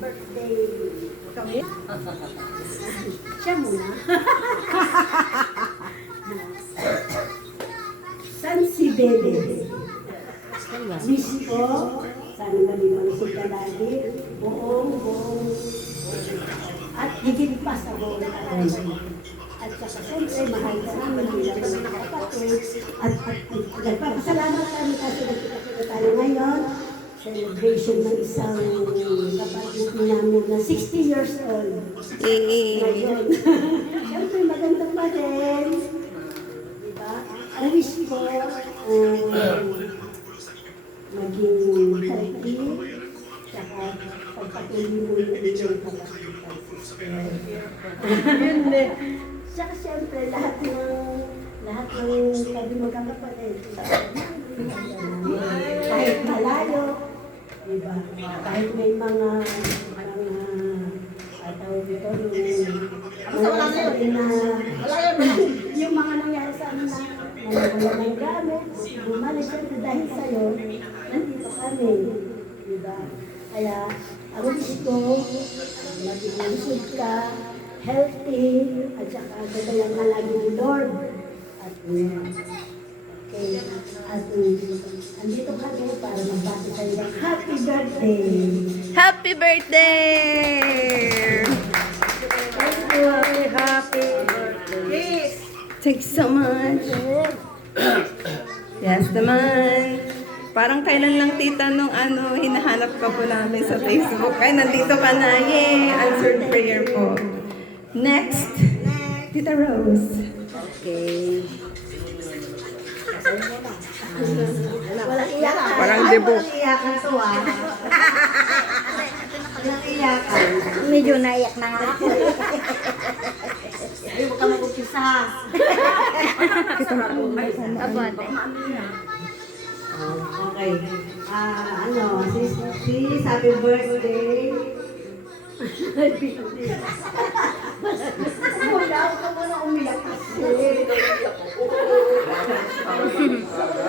birthday kami. Siya muna. San si Bebe? Wish ko, sana malimalusog ka lagi, buong, at higit pa sa buong karay. At saka siyempre, mahal ka naman bilang mga kapatid. At nagpapasalamat kami kasi nagkita tayo ngayon. Celebration ng isang kapatid namin na 60 years old. Ngayon. Siyempre, maganda pa din. Diba? Ang wish ko, maging healthy, saka pagpatuloy mo yung inyong kapatid. Yun din. Saka siyempre, lahat ng kami magkakapatid. Kahit malayo, diba? Kahit may mga tawag dito, yung mga nangyari sa amin na wala ng gamit, bumalik siyempre dahil sa'yo, nandito kami. Diba? Kaya, ang wish ko, maging malusog ka, healthy, at saka gagalang na lagi ni Lord. At okay, at andito kami para magbati sa iyo. Happy birthday! Happy birthday! Thank you, happy birthday! Thanks so much. Yes naman. Parang kailan lang tita nung hinahanap ka po namin sa Facebook. Ay, nandito ka na. Yay! Answered prayer po. Next. Tita Rose. Okay. Walang iyakan. Parang debo. Walang iyakan to Walang iyakan. Medyo naiyak na nga ako. Ay, huwag ka mag-umpisa. Kita na po. Okay. Sis, happy birthday. Wala ka mo na umiyak kasi.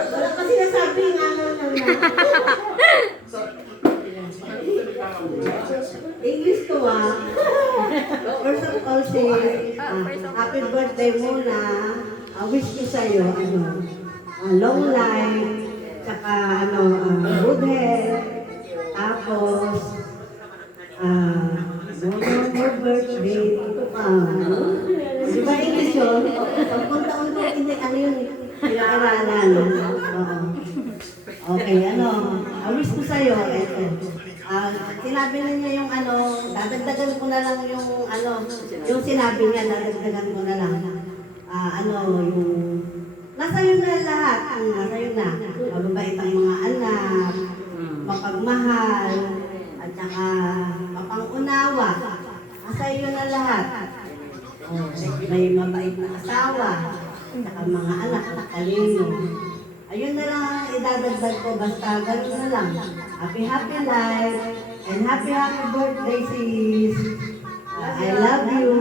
Wala kasi nasabi nga na. English to First of all, happy birthday muna. Wish ko sa'yo, long life, tsaka good health, tapos more birthday, ito pa. Di ba English yun? Pagpuntaon ko, hindi, yun, pinag-aralan. Okay, wish ko sa'yo, ito. Sinabi na niya yung dadagdagan ko na lang yung sinabi niya, dadagdagan ko na lang. Yung nasa yun na lahat, nasa yun na. Mababait ang mga anak, mapagmahal, at saka mapangunawa. Nasa yun na lahat. May mabait na asawa, at saka mga anak na talino. Ayun na lang ang idadagdag ko, basta gano'n na lang. Happy life, and happy birthday, sis. I love you.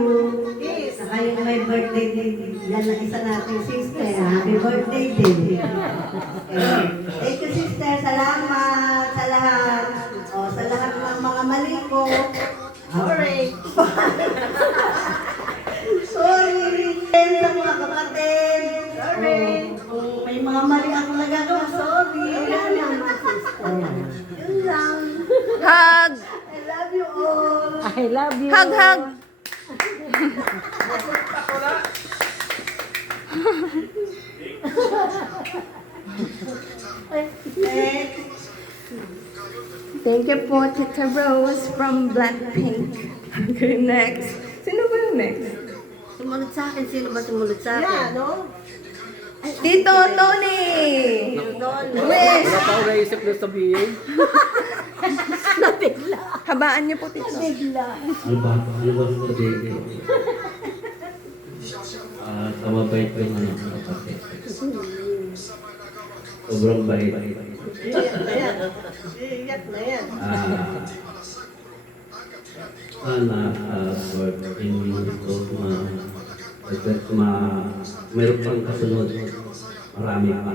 Saka yung may birthday din, yan ang isa nating sister. Happy birthday din. Okay. Thank you, sister. Salamat sa lahat. Sa lahat ng mga mali ko. Sorry. Sorry. Sa mga kapatid. Sorry. Kung may mga mali ako nagagawa, sorry. Yan naman, sister. Yun lang. Hug! I love you all. I love you. Hug, hug! Thank you po, Tita Rose from Blackpink. Okay, next. Sino ba yung next? Sumunod sa akin. Sino ba sumunod sa akin? Yeah, no? Tito Tony! Wish! Wala pa ako naisip na sabihin. Nabigla. Habaan niyo po, Tito. Nabigla. Ano ba sa date? Sa mabait ko yung kapatid. Sobrang bait. Iyak na yan. Iyak na yan. Sana meron pang kasunod. Marami pa.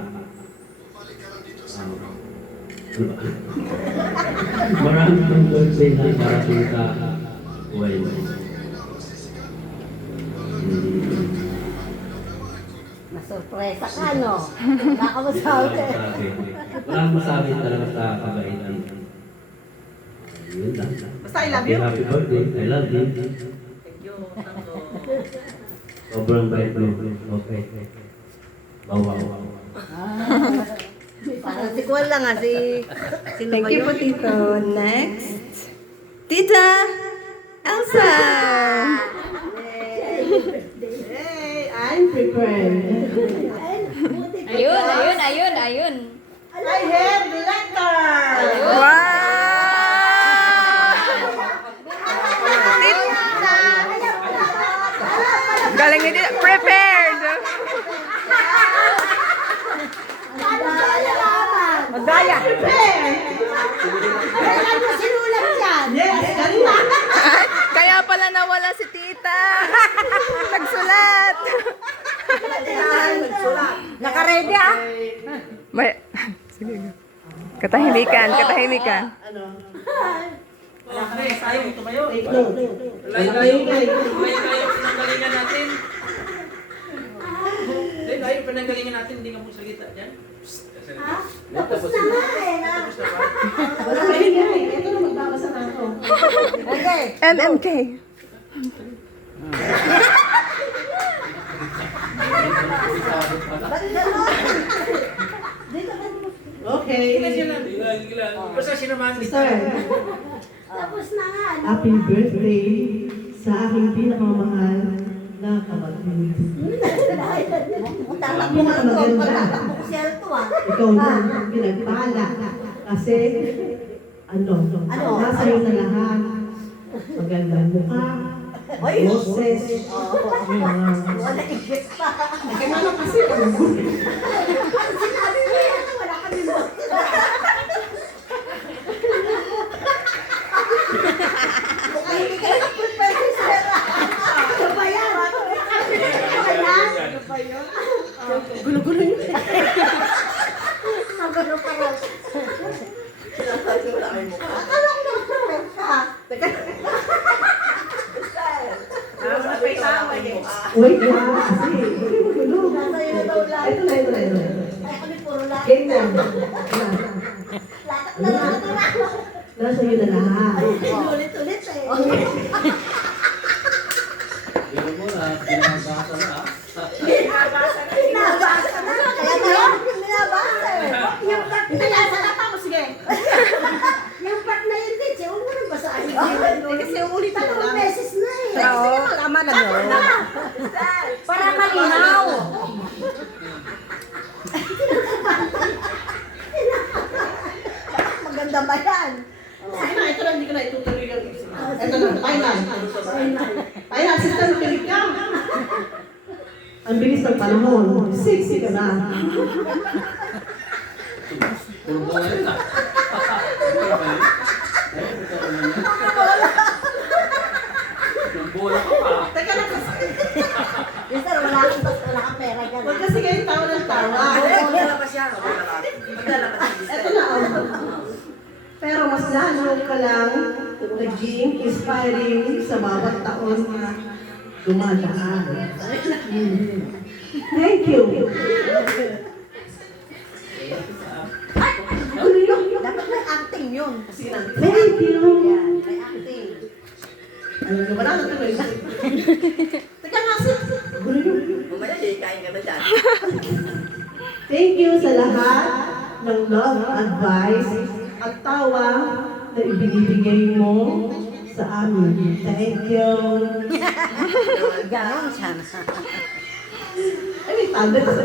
Maraming pang birthday na parating sa buhay mo. Masurpresa ka, no? Baka masabi. Walang masabi talaga sa kabaitan. Yun lang. Basta I love you. Happy birthday. I love you. Sobrang bait mo. Okay. Wow. Parang si Kuwan lang ah, sino Thank ba you yun? po, Tito. Next. Tita Elsa! Hey, I'm prepared. Ayun. I have letter! Wow! Galing nito. Prepared! Madaya! Prepare! Kailan mo sinulat yan? Yes, kanina! Kaya pala nawala si Tita. Nagsulat. Naka-ready ah! May... Sige. Katahimikan. Ano? Sayang ito kayo. Take note. Pinanggalingan natin. Pinanggalingan natin, hindi ka mo salita dyan. Tapos na nga eh. Wala kayo guys. Ito na magbabasa na ako. Okay. MMK. Ba't gano'n? Dito ka mo. Okay. Basta sinamahan dito. Sir, Tapos na nga. happy birthday sa aking pinakamamahal na kapatid. Tatakbo nga ito. Tatakbo ko si Alto ah. Ikaw na pinagpala. Kasi, nasa iyo na lahat. Magandang mukha, boses, Wala igit pa. Ano kasi Sinabi mo yan. Wala kami mo. Mukhang hindi ka nag-prepare si Sarah. Ano ba yan? Ano ba yan? gulo-gulo yun. Magano pa raw. Akala ko nag-prepare ka. Wait lang, kasi gulo. Nasa iyo na daw lang. Ito na. Ay, kami puro lang. Game na. Latak na lang ito na. Nasa iyo na lahat. Ulit-ulit eh. Pero mo na, pinabasa na. Binabasa na. Kaya ngayon, binabasa eh. Yung part na yan, sa mo, sige. Yung part na yun, Titsi, huwag mo nang basahin. Kasi ulit dalawang beses na eh. Oo, tama na yun. Para malinaw. Maganda ba yan? Ito na, hindi ko na itutuloy yung isip. Ito na, final. Final, sister, makilig ka. Ang bilis ng panahon. Sexy ka na. Puro mo ngayon na. Yung bola ka pa. Teka lang kasi. Mister, wala kang pera dyan. Huwag kasi kayo tawa ng tawa. Ito na, pero mas lalo ka lang naging inspiring sa bawat taon na dumadaan. Thank you. Dapat may acting yun. Thank you. Yan, may acting. Ano ka ba na? Teka nga, sis. Thank you sa lahat ng love, advice, at tawa na ibinibigay mo sa amin. Thank you. Ganon sana. Ay, may tablet sa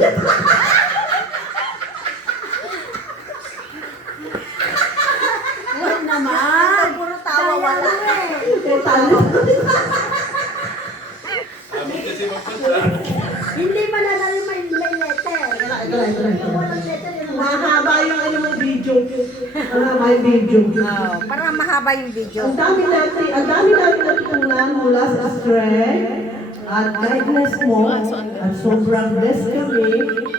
Huwag naman. Puro tawa wala eh. may tablet. Hindi pa nadali may letter. Ito na. Yung walang letter, yun ang Mahaba yung ano mo video. Mahaba yung video. para mahaba yung video. Ang dami natin natutunan mula sa strength at kindness mo at sobrang blessed kami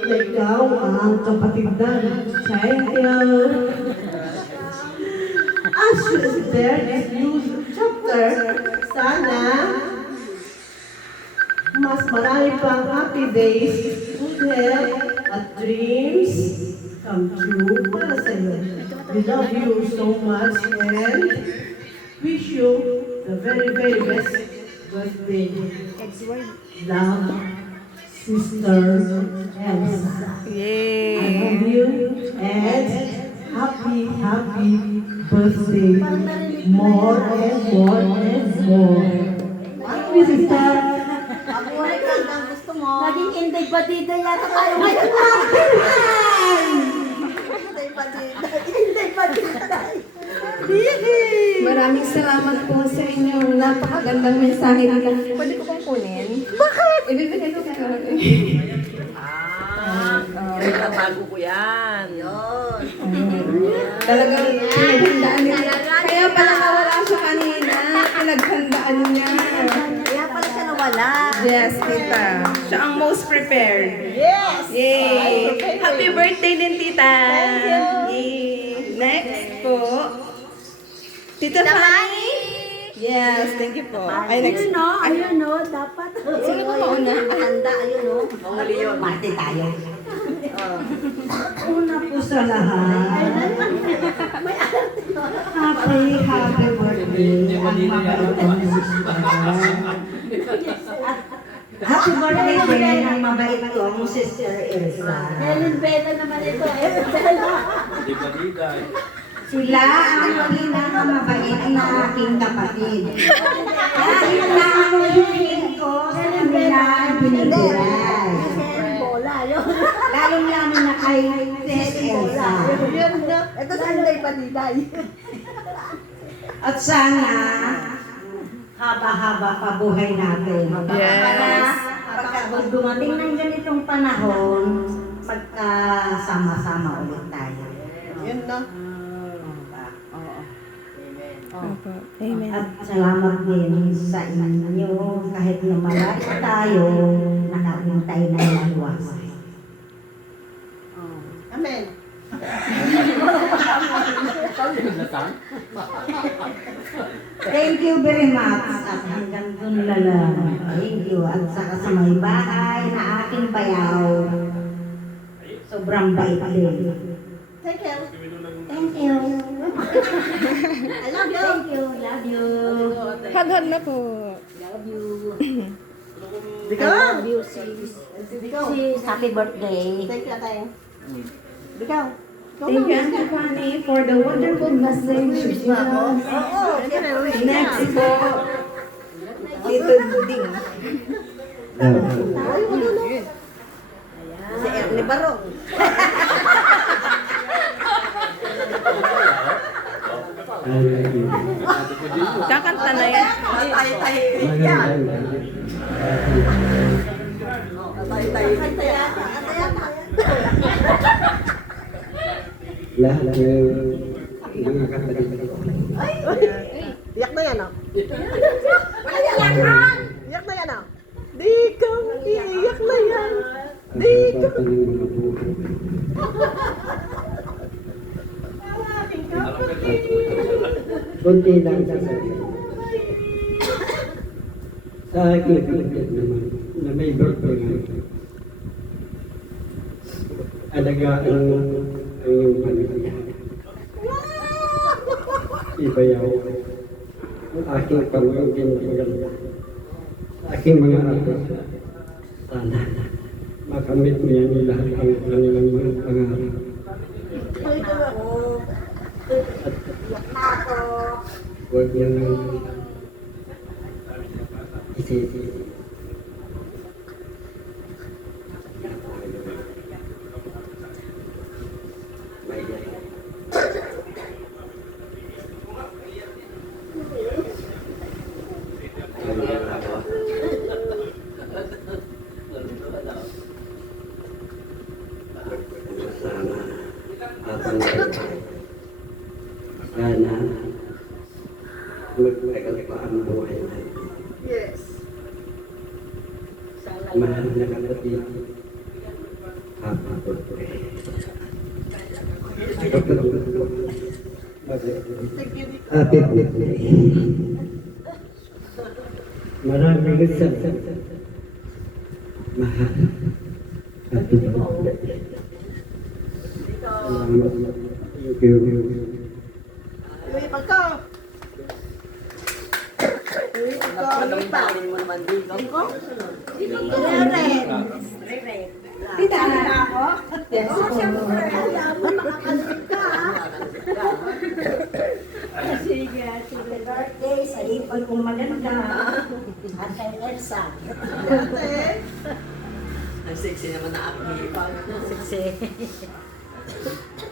na ikaw ang kapatid namin. Thank you. prepare this new chapter, sana mas marami pang happy days, good health, at dreams come true para sa iyo. We love you so much and wish you the very, very best birthday. Love, Sister Elsa. I Yay! love you and happy, happy birthday. More and more and more. Happy sister. Mabuhay ka hanggang gusto mo. Naging inday badida yata tayo ngayon. Inday badida. Inday badida. Maraming salamat po sa inyong napakagandang mensahe nila. Pwede ko pong kunin? Bakit? Ibibigay ko kayo. Bago ko yan. Yun. Talagang pinaghandaan nila. Kaya pala nawala siya kanina. Pinaghandaan niya. Kaya pala siya nawala. Yes, tita. Siya ang most prepared. Yes! Yay! Happy birthday din, tita! Thank you. Yay! Next po, Tita Fanny? Yes, thank you po. Ay, next. Ayun no, dapat. Sino po mauna? Handa, ayun no. Mahuli yun. Mati tayo. Una po sa lahat, happy, happy birthday. Ang mabait na happy birthday din ang mabait kong Sister Elsa. Helen Bella naman ito. Helen Bella. Hindi ba dito? Sila ang pinakamabait na aking kapatid. Dahil lang ang hihingin ko sa kanila ang binibigay. Helen Bola. Yun. Lalong-lalo na kay Sis Elsa. Yun no. Ito sa Inday Paniday. At sana, haba-haba pa buhay natin. Yes. Pagka dumating ng ganitong panahon, magkasama-sama ulit tayo. Yun na. Opo. Amen. At salamat din sa inyo, kahit na malayo tayo, nakahintay na iwasan. Amen. Thank you very much. At hanggang dun na lang. Thank you. At saka sa may bahay na aking bayaw, sobrang bait din. Thank you. Thank you. I love you. Thank you. Love you. Hag-hag na po. Love you. Bika! Love you, sis. Sis, happy birthday. Thank you, Atay. Bikaw. Thank you, Auntie Fanny, for the wonderful message. Oo. Next po, Tito Buding. Si Ernie Barong. Kakanta na yan. Lahat ng mga kapatid ko. Iyak na yan, oh. Wala yakan! Iyak na yan, oh. Di ka iyak na yan. Di ka. Kapatid ng mga buhay. Kunti lang sasabihin. Sa aking kapatid naman, na may birthday ngayon. Alagaan ang iyong pamilya. Ibayaw ang aking pamangkin maganda. Aking mga apo, sana makamit mo yan lahat ang kanilang mga pangarap. Huwag niyo nang isisi. Sana atang sana magtagal pa ang buhay natin. Yes. Mahal na kapatid, happy birthday. Happy birthday. Maraming mahal. Happy birthday. Thank you. Talin mo naman dito. Tita, Yes. Alam mo, makakalit ka. Sige, happy birthday sa ipon kong maganda. At kay Elsa. Ang sexy naman na aking ipag. Sexy.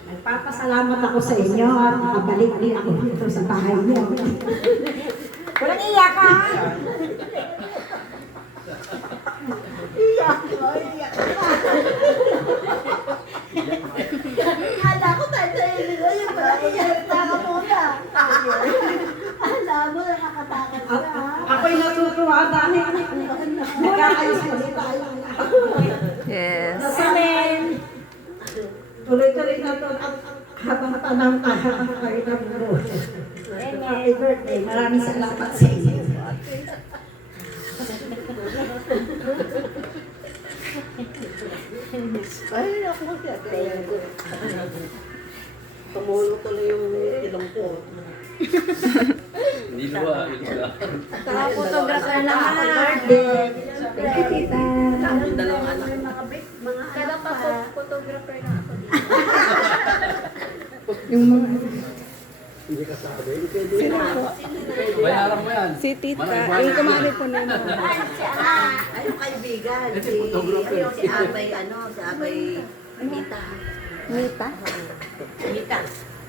Nagpapasalamat ako sa inyo at nakabalik din ako dito sa bahay niyo. Walang iyak ha? Iyak. Iyak. Kala ko tayo sa inyo. Yung pala iyak na ka muna. Alam mo, nakakatakot ka. Ako'y natutuwa dahil nagkakayos ko tayo. yes. Samin. Tuloy-tuloy na ito at habang tanang tayo kayo ng buhay. Happy birthday. Maraming salamat sa inyo. Ay, ako tumulo tuloy yung ilong ko. Hindi ba? Photographer naman. Happy birthday. Thank you, tita. Yung dalawang anak. Kaya pa photographer na ako. Yung mga... Bayaran mo yan. Si tita, yung kumari po na yun. Ay, yung kaibigan. Si Abay, si Abay Mita. Mita? Mita.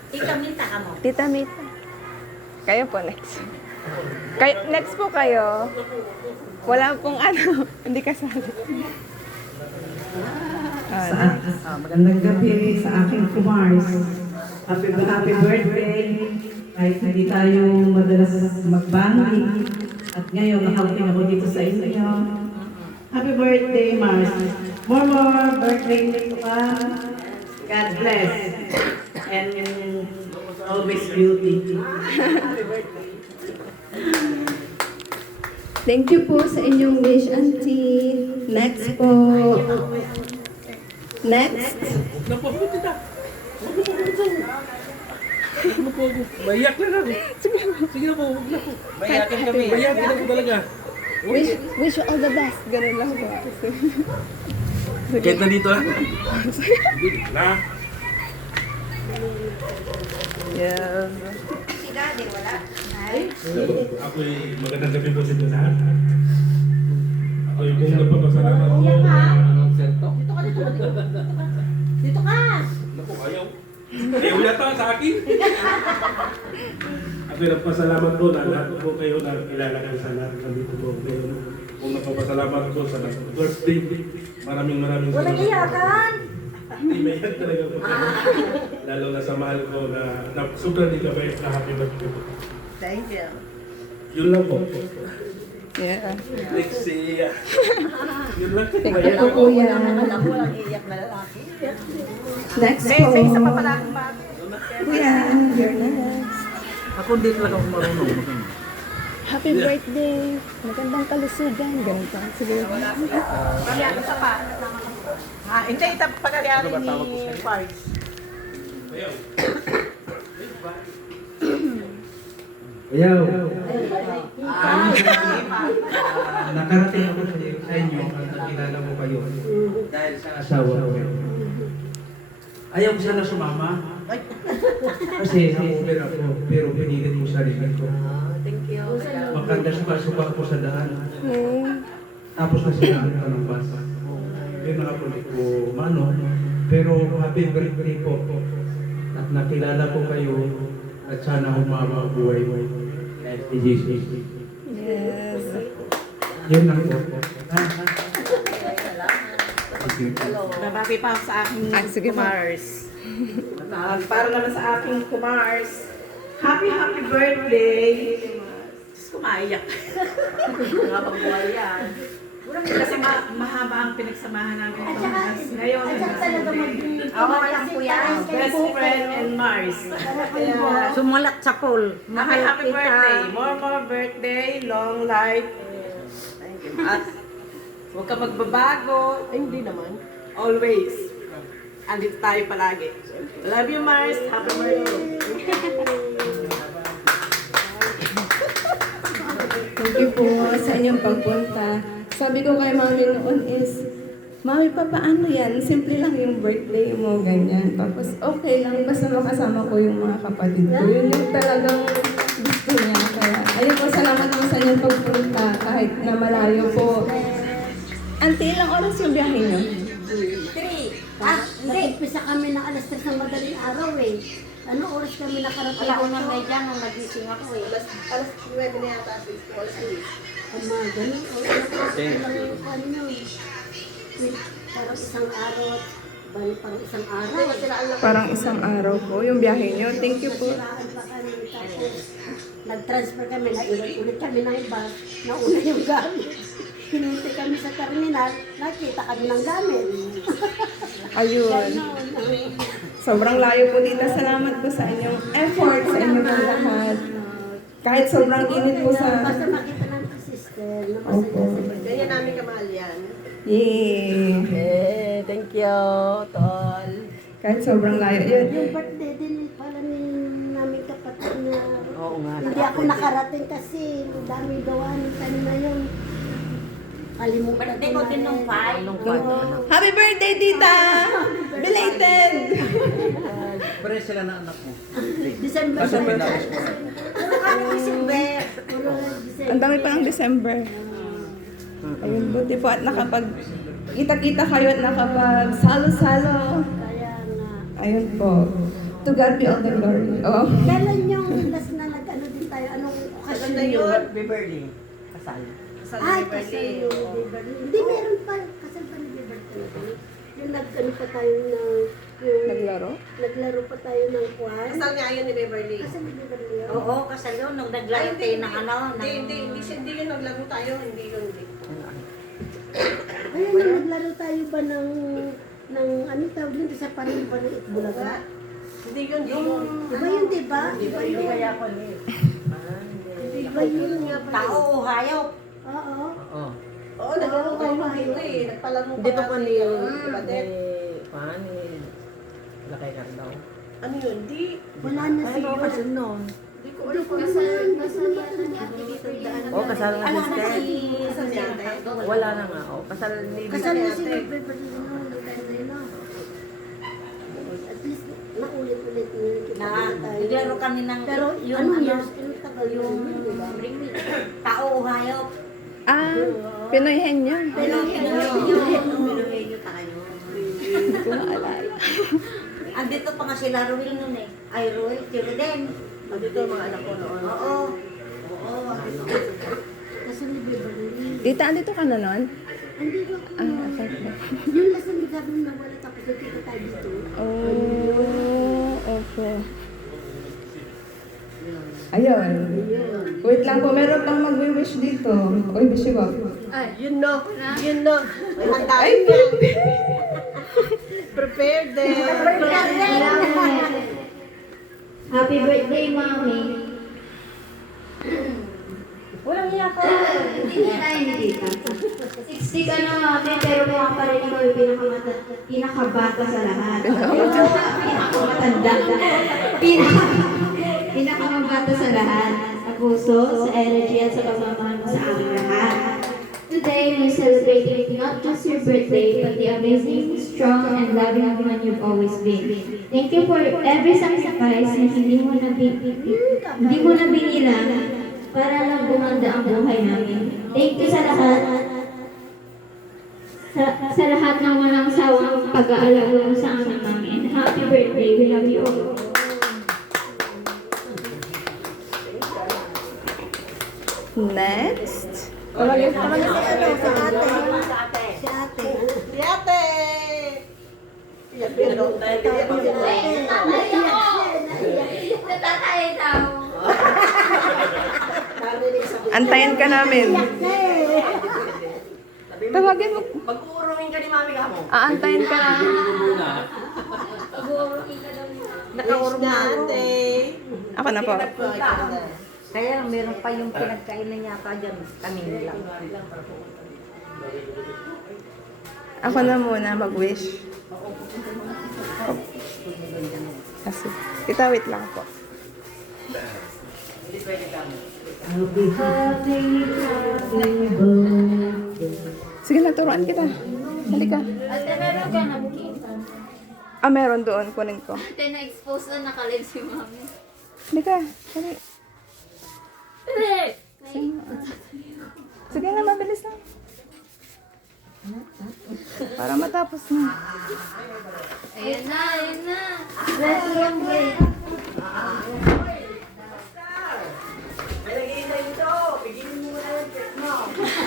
Ika Mita ka mo. Tita Mita. Kayo po next. Next po kayo. Wala pong ano, hindi kasali. Magandang gabi sa aking kumars. Happy birthday. Kahit hindi tayo madalas magbanding. At ngayon, nakauting ako dito sa inyo. Happy birthday, Mars. More birthday nito ka. God bless. And always beauty. Happy birthday. Thank you po sa inyong wish, auntie. Next po. Next. Bayak na lang. Sige na po, huwag na po. Bayakin kami. Bayakin na po talaga. Wish you all the best. Ganun lang po. Kahit na dito ah. Na. Yes. Ako'y magandang gabi po sa inyo lahat. Ako'y kung nagpapasalamat po. Dito ka. Naku, ayaw. Ayaw yata sa akin. Ako'y nagpasalamat po na lahat po kayo na kilala kayo sa lahat. Nandito po kayo. Kung nagpapasalamat po sa birthday. Maraming Walang salamat. iyakan. Hindi may yan talaga po. Lalo na sa mahal ko na sobrang di kabay na happy birthday po. Thank you. Yun lang po. Yeah. Next year. Yun lang. Thank you po, kuya. Alam mo, walang iyak na lalaki. Next po. Kuya, you're next. Ako hindi talaga ako marunong. Happy birthday. Magandang kalusugan. Ganun pa. Sige. Hindi, pagkariari ni Pars. Ayaw. Nakarating ako sa inyo at nakilala ko kayo dahil sa asawa ko. Ayaw ko sana sumama. Kasi na-over ako, pero pinilit ko sarili ko. Thank you. Magkandas-pasuka ako sa daan. Tapos nasinaan ka ng bus. Yun nakapulit ko, mano. Pero happy birthday po. At nakilala ko kayo at sana humaba ang buhay mo. Kahit ni Jesus. Yes. Yun lang po. Nabati pa ako sa aking Sige po. kumars. Para naman sa aking kumars. Happy birthday! Diyos ko, maiyak. Habang buhay yan. Kasi mahaba ang pinagsamahan namin. At saka, Ngayon, at saka talaga mag-isip lang po yan. best friend and Mars. Kaya, Sumulat sa pool. happy birthday. More birthday. Long life. At huwag ka magbabago. Ay, hindi naman. Always. Andito tayo palagi. Love you, Mars. Happy birthday. Thank you po sa inyong pagpunta. Sabi ko kay Mami noon is, Mami, paano yan? Simple lang yung birthday mo, ganyan. Tapos okay lang, basta makasama ko yung mga kapatid ko. Yun yung talagang gusto niya. Kaya, ayun po, salamat po sa inyong pagpunta kahit na malayo po. Auntie, ilang oras yung biyahe niyo? 3. Nag-umpisa kami ng alas 3 ng madaling araw eh. Ano oras kami nakarating? Wala ko nang medya nung nagising ako eh. Alas 9 na yata. Alas 10. Ganun. O, lang yung ano eh. Parang isang araw. Parang isang araw. Parang isang araw po yung biyahe niyo. Thank you po. Nasiraan pa kami. Tapos, nag-transfer kami. Ulit kami ng bus. Nauna yung gamit. Hinintay kami sa terminal. Nakita kami ng gamit. Ayun. Sobrang layo po dito. Salamat po sa inyong effort, sa inyong lahat. Kahit sobrang init po sa... Basta makita ng sister. Opo. Ganyan namin kamahal yan. Yay! Thank you, Tol. Kahit sobrang layo. Yun. Yung birthday din pala ni namin kapatid na Oo nga. hindi ako nakarating kasi dami gawa ng kanina yung kalimutan Birthday ko din nung 5. Happy birthday, tita! Belated! Pare sila na anak mo. December. Ano kami December? Ang dami pa ng December. Ayun, buti po at nakapag... Kita-kita kayo at nakapag salo-salo. Kaya nga. Ayun po. To God be all the glory. Oh. Kailan yung last na nag-ano din tayo? Anong okasyon yun? Beverly. Kasal. Ay, kasal yung Beverly. Hindi, meron pa. Kasal pa ni Beverly. Yung nag-ano pa tayo ng... Yung Naglaro? naglaro pa tayo ng kwan. Kasal nga yun ni Beverly. Kasal ni Beverly yun. Oo, kasal yun. Nung naglaro tayo ng ano. Hindi yun naglaro tayo. Hindi yun. Ayun, nung naglaro tayo ba ng ano tawag yun sa parin ng Itbulaga? Hindi yun. Yung... Diba yun, diba? Diba yun? Kaya ko ni. Diba yun nga ba? Tao, hayop. Oo. Oo. Oo, naglaro tayo ng dito eh. Nagpalaro pa Dito pa kasi niyo. Diba, Dad? Paano lakay ka daw? Ano yun? Di. Wala na Ano siya. ba nun? Hindi ko naman. Kasi naman Oo, kasal na Ala si na Sted. si... Wala na nga. Oh, kasal ni Kasal na si Beverly noon. Nagkanda na. At least, naulit-ulit Na, naglaro kami ng... Pero yung ano ano, years? Yung tagal yung yun, diba? tao, hayop. Ah, Pinoy Henyo. Pero Pinuhenyo tayo. Hindi ko maalala. Andito pa nga sila Ruel nun eh. Ay, Ruel, si Ruden. Dito mga anak ko noon. Oo. Oo, andito. Kasal ni Beverly. Tita, andito ka na nun? Hindi ko. Ah, okay. Yung last na bigla nung nawala tapos nagkita tayo dito. Oh, okay. Ayun. Wait lang po, meron pang mag-wish dito. Uy, wish ko. Yun no. Yun no. Ang dami Ay, niya. Prepared eh. Happy birthday, Mommy. Walang iya ko. Hindi na hindi dito. 60 ka na, Mami, pero mukha pa rin ikaw yung pinakabata sa lahat. Pinakamatanda. Pinakamabata sa lahat. Sa puso, sa energy, at sa pagmamahal mo sa aming lahat. Today, we're celebrating not just your birthday, but the amazing, strong, and loving woman you've always been. Thank you for every sacrifice na hindi mo na binilang para lang gumanda ang buhay namin. Thank you sa lahat. Sa lahat ng walang sawang pag-aalaga mo sa amin, Mami. And happy birthday. We love you all. Next. Si ate. Si ate. Iyak din no. Natatay daw. Antayin ka namin. Tawagin mo. Mag-uurungin ka ni Mami ka mo. Aantayin ka na. Nakaurong na ate. Ako na po. Kaya lang, meron pa yung pinagkainan niya ka dyan. Kami lang. Ako na muna mag-wish. Kasi, tita, wait lang po. Sige na, turuan kita. Halika. Ate, meron ka na booking. Ah, meron doon. Kunin ko. Ate, na-expose na nakalive si mami. Halika. Dali. Sige na, mabilis lang. Para matapos na. Ayun na, ayun na. Restroom break.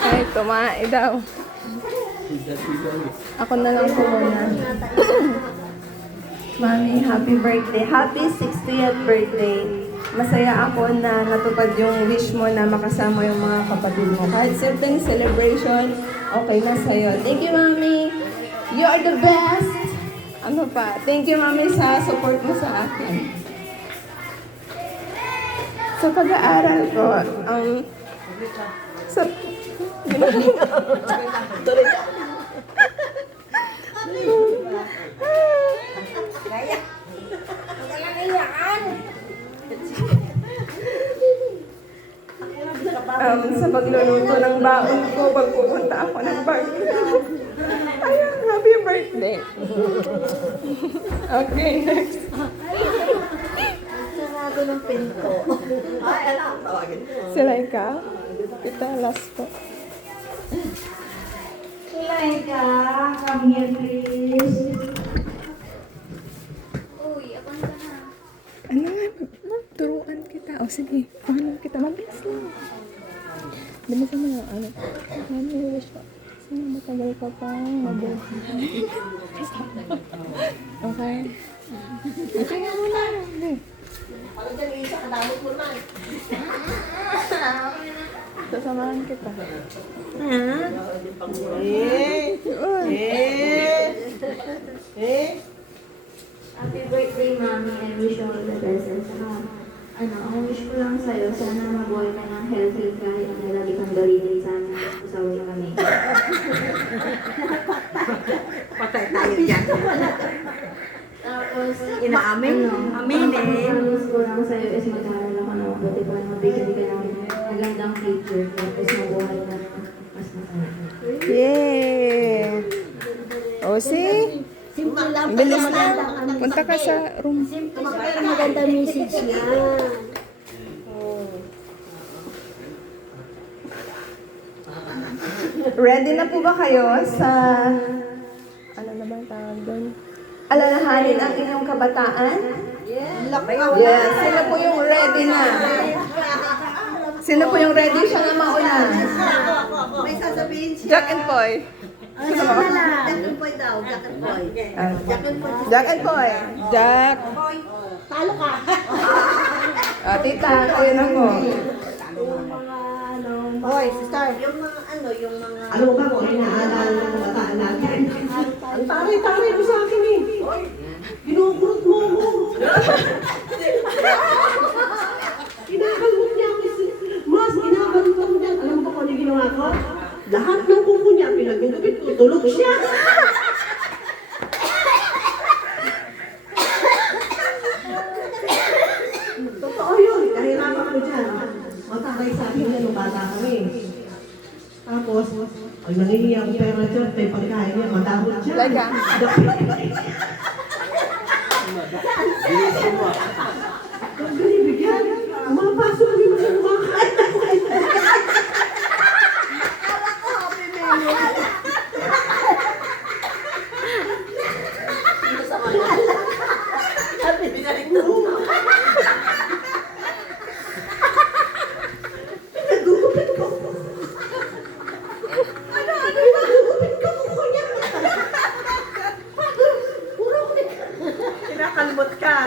Ay, tumae daw. Ako na lang po muna. Mami, happy birthday. Happy 60th birthday. Masaya ako na natupad yung wish mo na makasama yung mga kapatid mo. Kahit simpleng celebration, okay na sa'yo. Thank you, Mami. You are the best. Ano pa? Thank you, Mami, sa support mo sa akin. Sa pag-aaral ko, sa... sa pagluluto ng baon ko pag pupunta ako ng birthday. Ayun, happy birthday. Okay, next. Sarado ng pinto. Ay, alam. Tawagin mo. Sila ikaw? Kita, last po. Laika, come here please. Uy, abang ka na. Ano nga? Turuan kita. O sige, paano kita? Mabilis lang. Bilisan mo lang. Ano? Mami, wish ko. Sino matagal ka pa? Mabilis. Okay. Okay nga muna. Okay. Parang dyan, isa, kadamot mo naman. Sasamahan kita. Happy birthday, Mami, and wish you all the best. At saka, ang wish ko lang sa'yo, sana mabuhay ka ng healthy kahit na lagi kang gawin sana. Usawa na kami. Patay tayo dyan. Tapos, Inaamin? Aminin. Ang wish ko lang sa'yo is mag-aaral ako na mabuti para mabigyan ka ng magandang future. Tapos mabuhay ka ng mas masaya. Yay! O, see? Simple lang. Ang bilis lang. Punta ka sa room. Pero maganda message yan. Ready na po ba kayo sa... Ano na ba ang tawag doon? Alalahanin ang inyong kabataan? Yes. Sino po yung ready na? Sino po yung ready siya na mauna? May sasabihin siya. Jack and Poy. Sino ba? Jack and Poy daw. Jack and Poy. Jack and Poy. Jack and Poy. Jack. Talo ka. Tita, kayo na po. Hoy, sister. Yung mga yung mga... Ano ba kung inaalala ng kabataan natin? Ang taray-taray mo sa akin eh. Ginukurot mo ako. Kinakalmot niya ako. Mas kinakalmot ako niyan. Alam mo ba kung ano yung ginawa ko? Lahat ng kuko niya, pinagagabit ko, tulog siya. Totoo yun. Kahirapan ko dyan. Mataray sa akin yan nung bata kami. Tapos, ang nangingi ang pera dyan, may pagkain niya, madamot dyan. Laga. Pag binibigyan, umapasok kami mo siya kumakain. Nagugupit ko. Nagugupit ko kuko niya. Puro ko. Kinakalmot ka.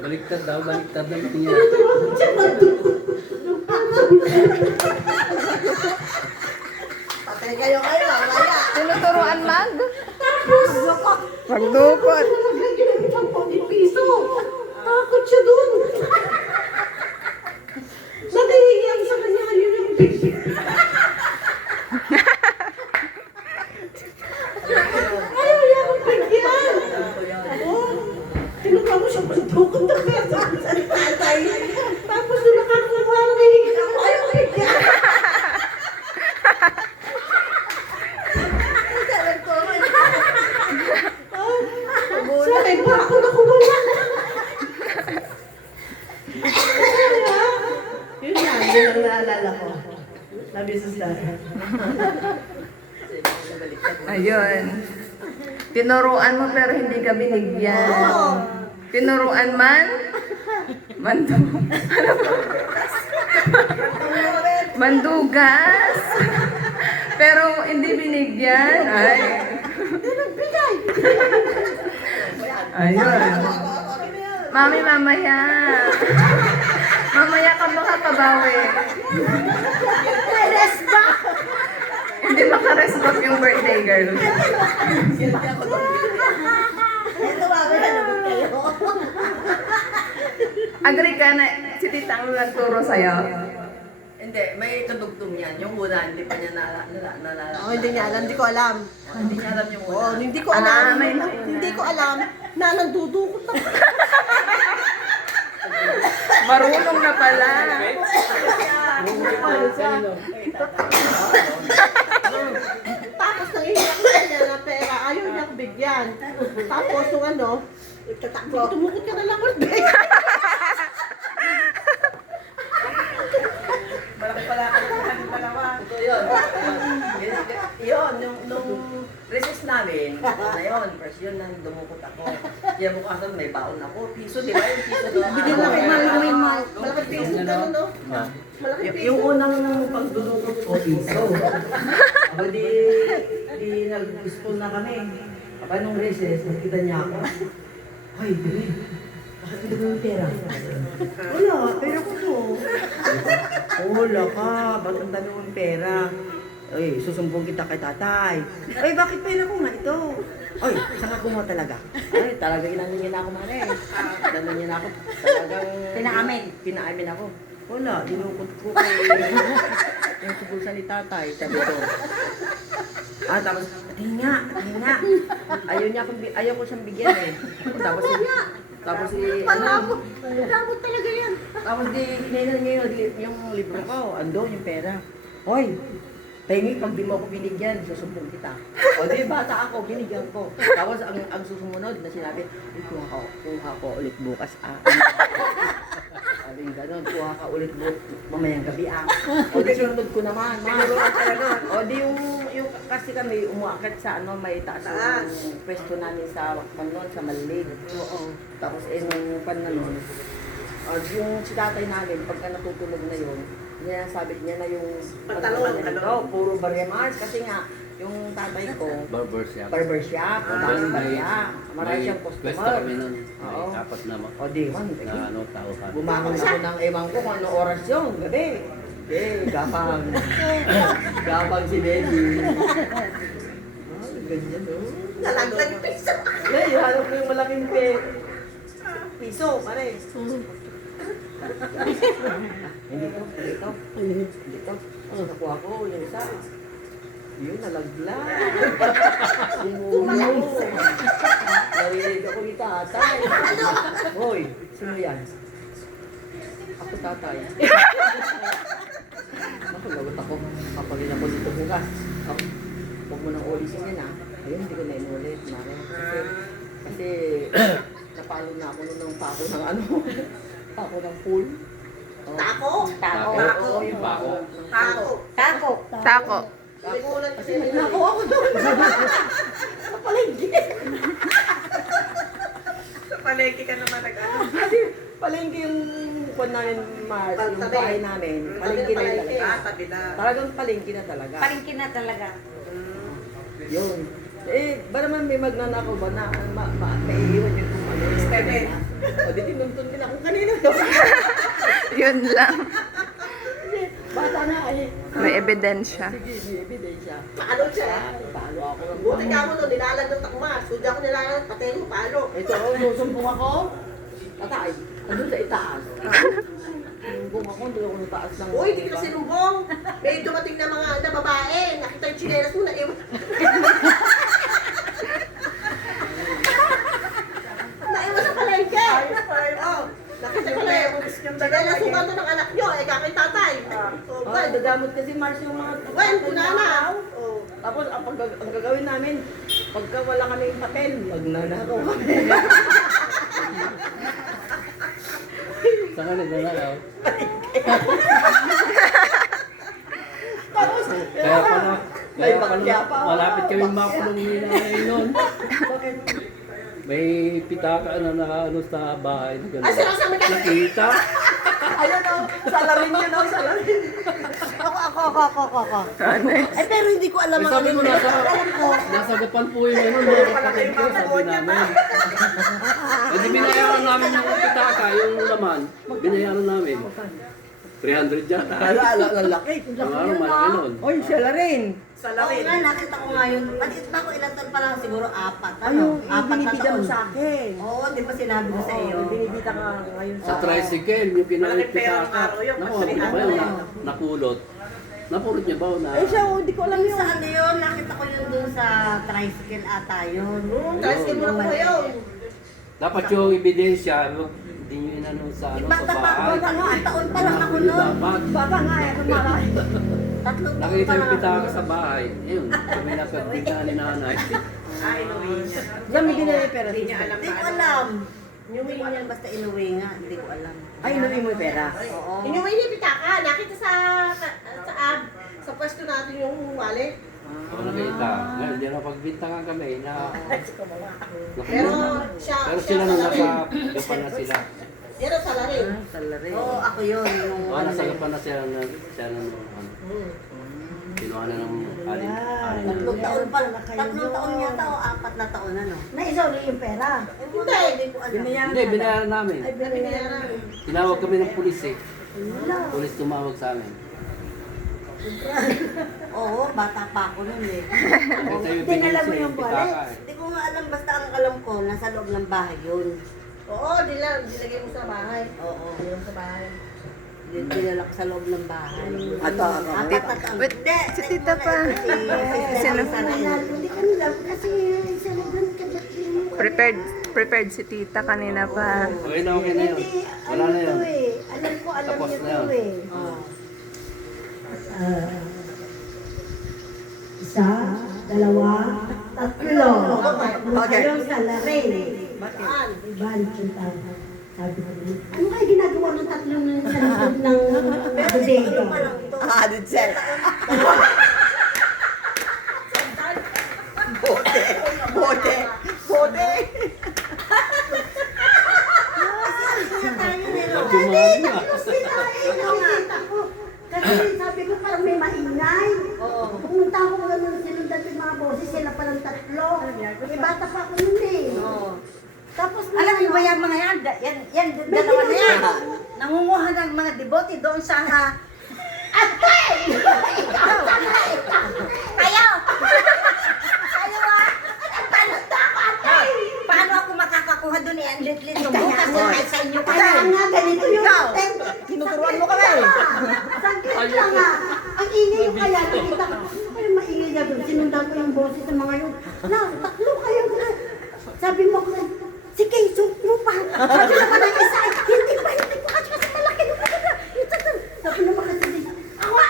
Baliktad daw, baliktad daw niya. Patay kayo, mamaya. Tinuturuan mag? Tapos, Magdukot. nalagyan ng 10 piso. Takot siya dun. Nakihingi sa kanya yun yung piso. Ayaw niya akong bigyan. Oh, tinukha mo siya, magdukot na kaya sa tatay. Tapos nung nakakuha, nakihingi ako, ayaw bigyan. Sa akin pa ako nakuha. Yun ang naalala ko. Sabi sa Sarah. Ayun. Tinuruan mo pero hindi ka binigyan. Tinuruan man? Mandugas. Pero hindi binigyan. Ay. Ayun. Mami, mamaya. Mamaya ka makapabawi. Hindi makaresbak yung birthday girl. Ito, mamaya naman kayo. Agree ka na si Tita ang nagturo sa'yo? Hindi, may kadugtong yan. Yung una, hindi pa niya nalala. Oh, hindi niya alam, hindi ko alam. Hindi niya alam yung una. Oh, hindi ko alam. may Hindi ko alam na nandudukot ako. Marunong na pala. Tapos nangihingi ako sa niya na pera, ayaw niya ako bigyan. Tapos nung ano, tumukot ka na lang ulit. Malaki pala ang dalawa. Ito yun. Yun, nung recess namin, na yun, first yun nang dumukot ako. Kaya bukasan may baon ako. Piso, di ba? Yung piso doon. Bigyan lang kay Mal. Malaki piso ka na, no? Malaki piso. Yung unang pagdudukot ko, piso. Aba di nag-spoon na kami. Aba nung recess, nakita niya ako. Ay, Dre, bakit hindi ko yung pera? Wala, pera ko to. Wala ka, ba't ang dami mong pera? Ay, susumbong kita kay tatay. Ay, bakit pera ko nga ito? Ay, saan ako mo talaga? Ay, talaga inano niya na ako, mare. Inano niya na ako. Talagang... Pinaamin ako. Wala, dinukot ko kay... yung subulsa ni tatay, sabi ko. Tapos, tinga. Ayaw ko siyang bigyan eh. Tapos Malabot talaga yan. Tapos hinainan niya yung libro ko, ando yung pera. Hoy, Pengi, pag di mo ako binigyan, susumbong kita. O di, bata ako, binigyan ko. Tapos ang susumunod na sinabi, kuha ko ulit bukas. Sabi gano'n, kuha ka ulit mamayang gabi. O di, sinunod ko naman. O di, yung kasi kami umuakit sa may taas yung pwesto namin sa Panon, sa Malig. Tapos nung Panon, yung si tatay namin, pagka natutulog na yun, niya sabi niya na yung pantalon, puro baryamas kasi nga yung tatay ko barbershop, maraming barya, marami siyang Pwesto customer. kami nun. Oo. May apat na O di, na tauhan. bumangon ako ng ewan ko kung ano oras yun, gabi. Gapang si Baby. Ganyan o. Nalaglag piso. Hanap ko yung malaking piso, pare. Hindi to. Nakuha ko yung isa. Yun, nalaglag. Tumalak. Narinig ako ni tatay. Hoy, sino yan? Ako tatay. Nakalagot ako. Kapagin ako dito bukas. Huwag mo nang ulisin yan ha. Ayun, hindi ko na inulit. Kasi napalo na ako nung pako ng ano. Pako ng pool. Tako? Oo, yung pako. Tako. Kasi nakuha ko doon. Sa palengke. Sa palengke ka naman nag-ano. Kasi palengke yung kwan namin, Mars, yung bahay namin. Palengke na talaga. Talagang palengke na talaga. Palingkin na talaga. Yun. Ba naman may magnanakaw ba na maiiwan yung ano? O, di tinuntun din ako kanina. Yun lang. Bata na eh. May ebidensya. Sige, may ebidensya. Paano siya? Palo ako. Buti ka mo nun, nilalandot ako ma. Sudi ako nilalandot, patay mo, paano? Ito, susumbong ako. Patay. Andun sa itaas. Susumbong ako, doon ako nataas ng... Uy, hindi kita sinumbong. May dumating na mga na babae. Nakita yung chinelas mo, naiwan. Naiwan sa palengke. Oh, nakita ko na yung chinelas mo ba ito ng anak nyo? Eh, kakay tatay. So, Ay, dadamot kasi Mars yung mga... Wen, kunana. Oh. Tapos, ang gagawin namin, pagka wala kaming papel, magnanakaw kami. Saan ka naglalakaw? Kaya pala, malapit kami makulong ni nanay noon. May pitaka na ano sa bahay. Ay, sinasabi ka. Nakita? Ayun o, salarin yun o, salarin. Ako. Eh, pero hindi ko alam ang Sabi mo ano. nasa gapan po yung ano, mga kapatid ko, sabi namin. Hindi binayaran namin yung pitaka, yung laman. Binayaran namin. 300 yata. Lalaki. Ang ano, malaki nun. Oy, salarin. Oo nga, nakita ko nga yun. Maliit pa ako, ilang taon pa lang siguro, 4. Ano? Ayun, 4 na binibida mo taon. sa akin. Oo, di ba sinabi ko sa iyo? Binibita ka ngayon Sa tricycle, yung pinalit Malaking pera ng pitaka. araw yun, Naku, pag ano ba yun? Napulot. Napulot niya ba o na? Eh siya, hindi ko alam Yung yun. sa ano yun, nakita ko yun dun sa tricycle ata yun. Tricycle mo na ko yun. Dapat yung ebidensya, hindi nyo inano sa ano, sa Bata pa, bahay. taon pa lang ako nun. Dapat. Baka nga, eh, kung malaki. 3 taon Nakita pa yung lang pitaka ako. sa bahay. Ayun, kami napagbita ni nanay. Diyan may binili pera. Hindi ko alam. Inuwi niya, basta inuwi nga, hindi ko alam. Ay, inuwi mo yung pera. Oo. Inuwi niya pitaka. Nakita sa pwesto natin yung wallet. Ako nakita. Ngayon, hindi na pagbinta nga kami. Pero siya, Pero sila nung nasa na sila. Pero salarin. Salarin. Oo, ako yun. Yung Oo, nasa gapan na sila na ano. Kinuha na ng alin. 3 taon pa. 3 taon yata o 4 na taon ano. Naisoli yung pera. Hindi ko alam. Hindi, binayaran namin. Binayaran. Tinawag kami ng pulis eh. Pulis tumawag sa amin. Oo, bata pa ako nun eh. Kasi yung binili sa yung pitaka eh. Hindi ko nga alam, basta ang alam ko, nasa loob ng bahay yun. Oo, dilagay mo sa bahay. Oo. Dilagay mo sa bahay. Dinala ko sa loob ng bahay. Ato. Wait, si tita pa. Sino? Hindi ka nila kasi sa laban ka Prepared si tita kanina pa. Okay na yun. Wala na yun. Alam ko, alam Tapos niyo na yun. to eh. Isa, dalawa, tatlo. Okay. Yung salarin. Bakit? Ibalik yung tao. Sabi ko, ano kaya ginagawa ng tatlong sa likod ng bodega? Added cell. Bote. Nagkumari na. Kasi sabi ko parang may maingay. Pumunta ako ganun, sinundan yung mga boses, sila palang 3. May bata pa ako nun eh. Tapos Alam mo ba yan mga yan? Yan, dalawa na yan. Nangunguha ng mga debote doon sa Kayo! Paano ako makakakuha doon eh? Ang lit-lit yung bukas ay sa inyo Kaya kayo. nga, ganito yung Tinuturuan mo kami. Saglit lang nga. Ang ingay yung kaya, nakita ko, ano kayo maingay niya doon? Sinundan ko yung boses ng mga yun. Na, 3 kayo. Sabi mo ko, si Kay, suot mo pa. Sabi naman ang isa, hindi pa kasi malaki yung mga. Sabi naman kasi, awa.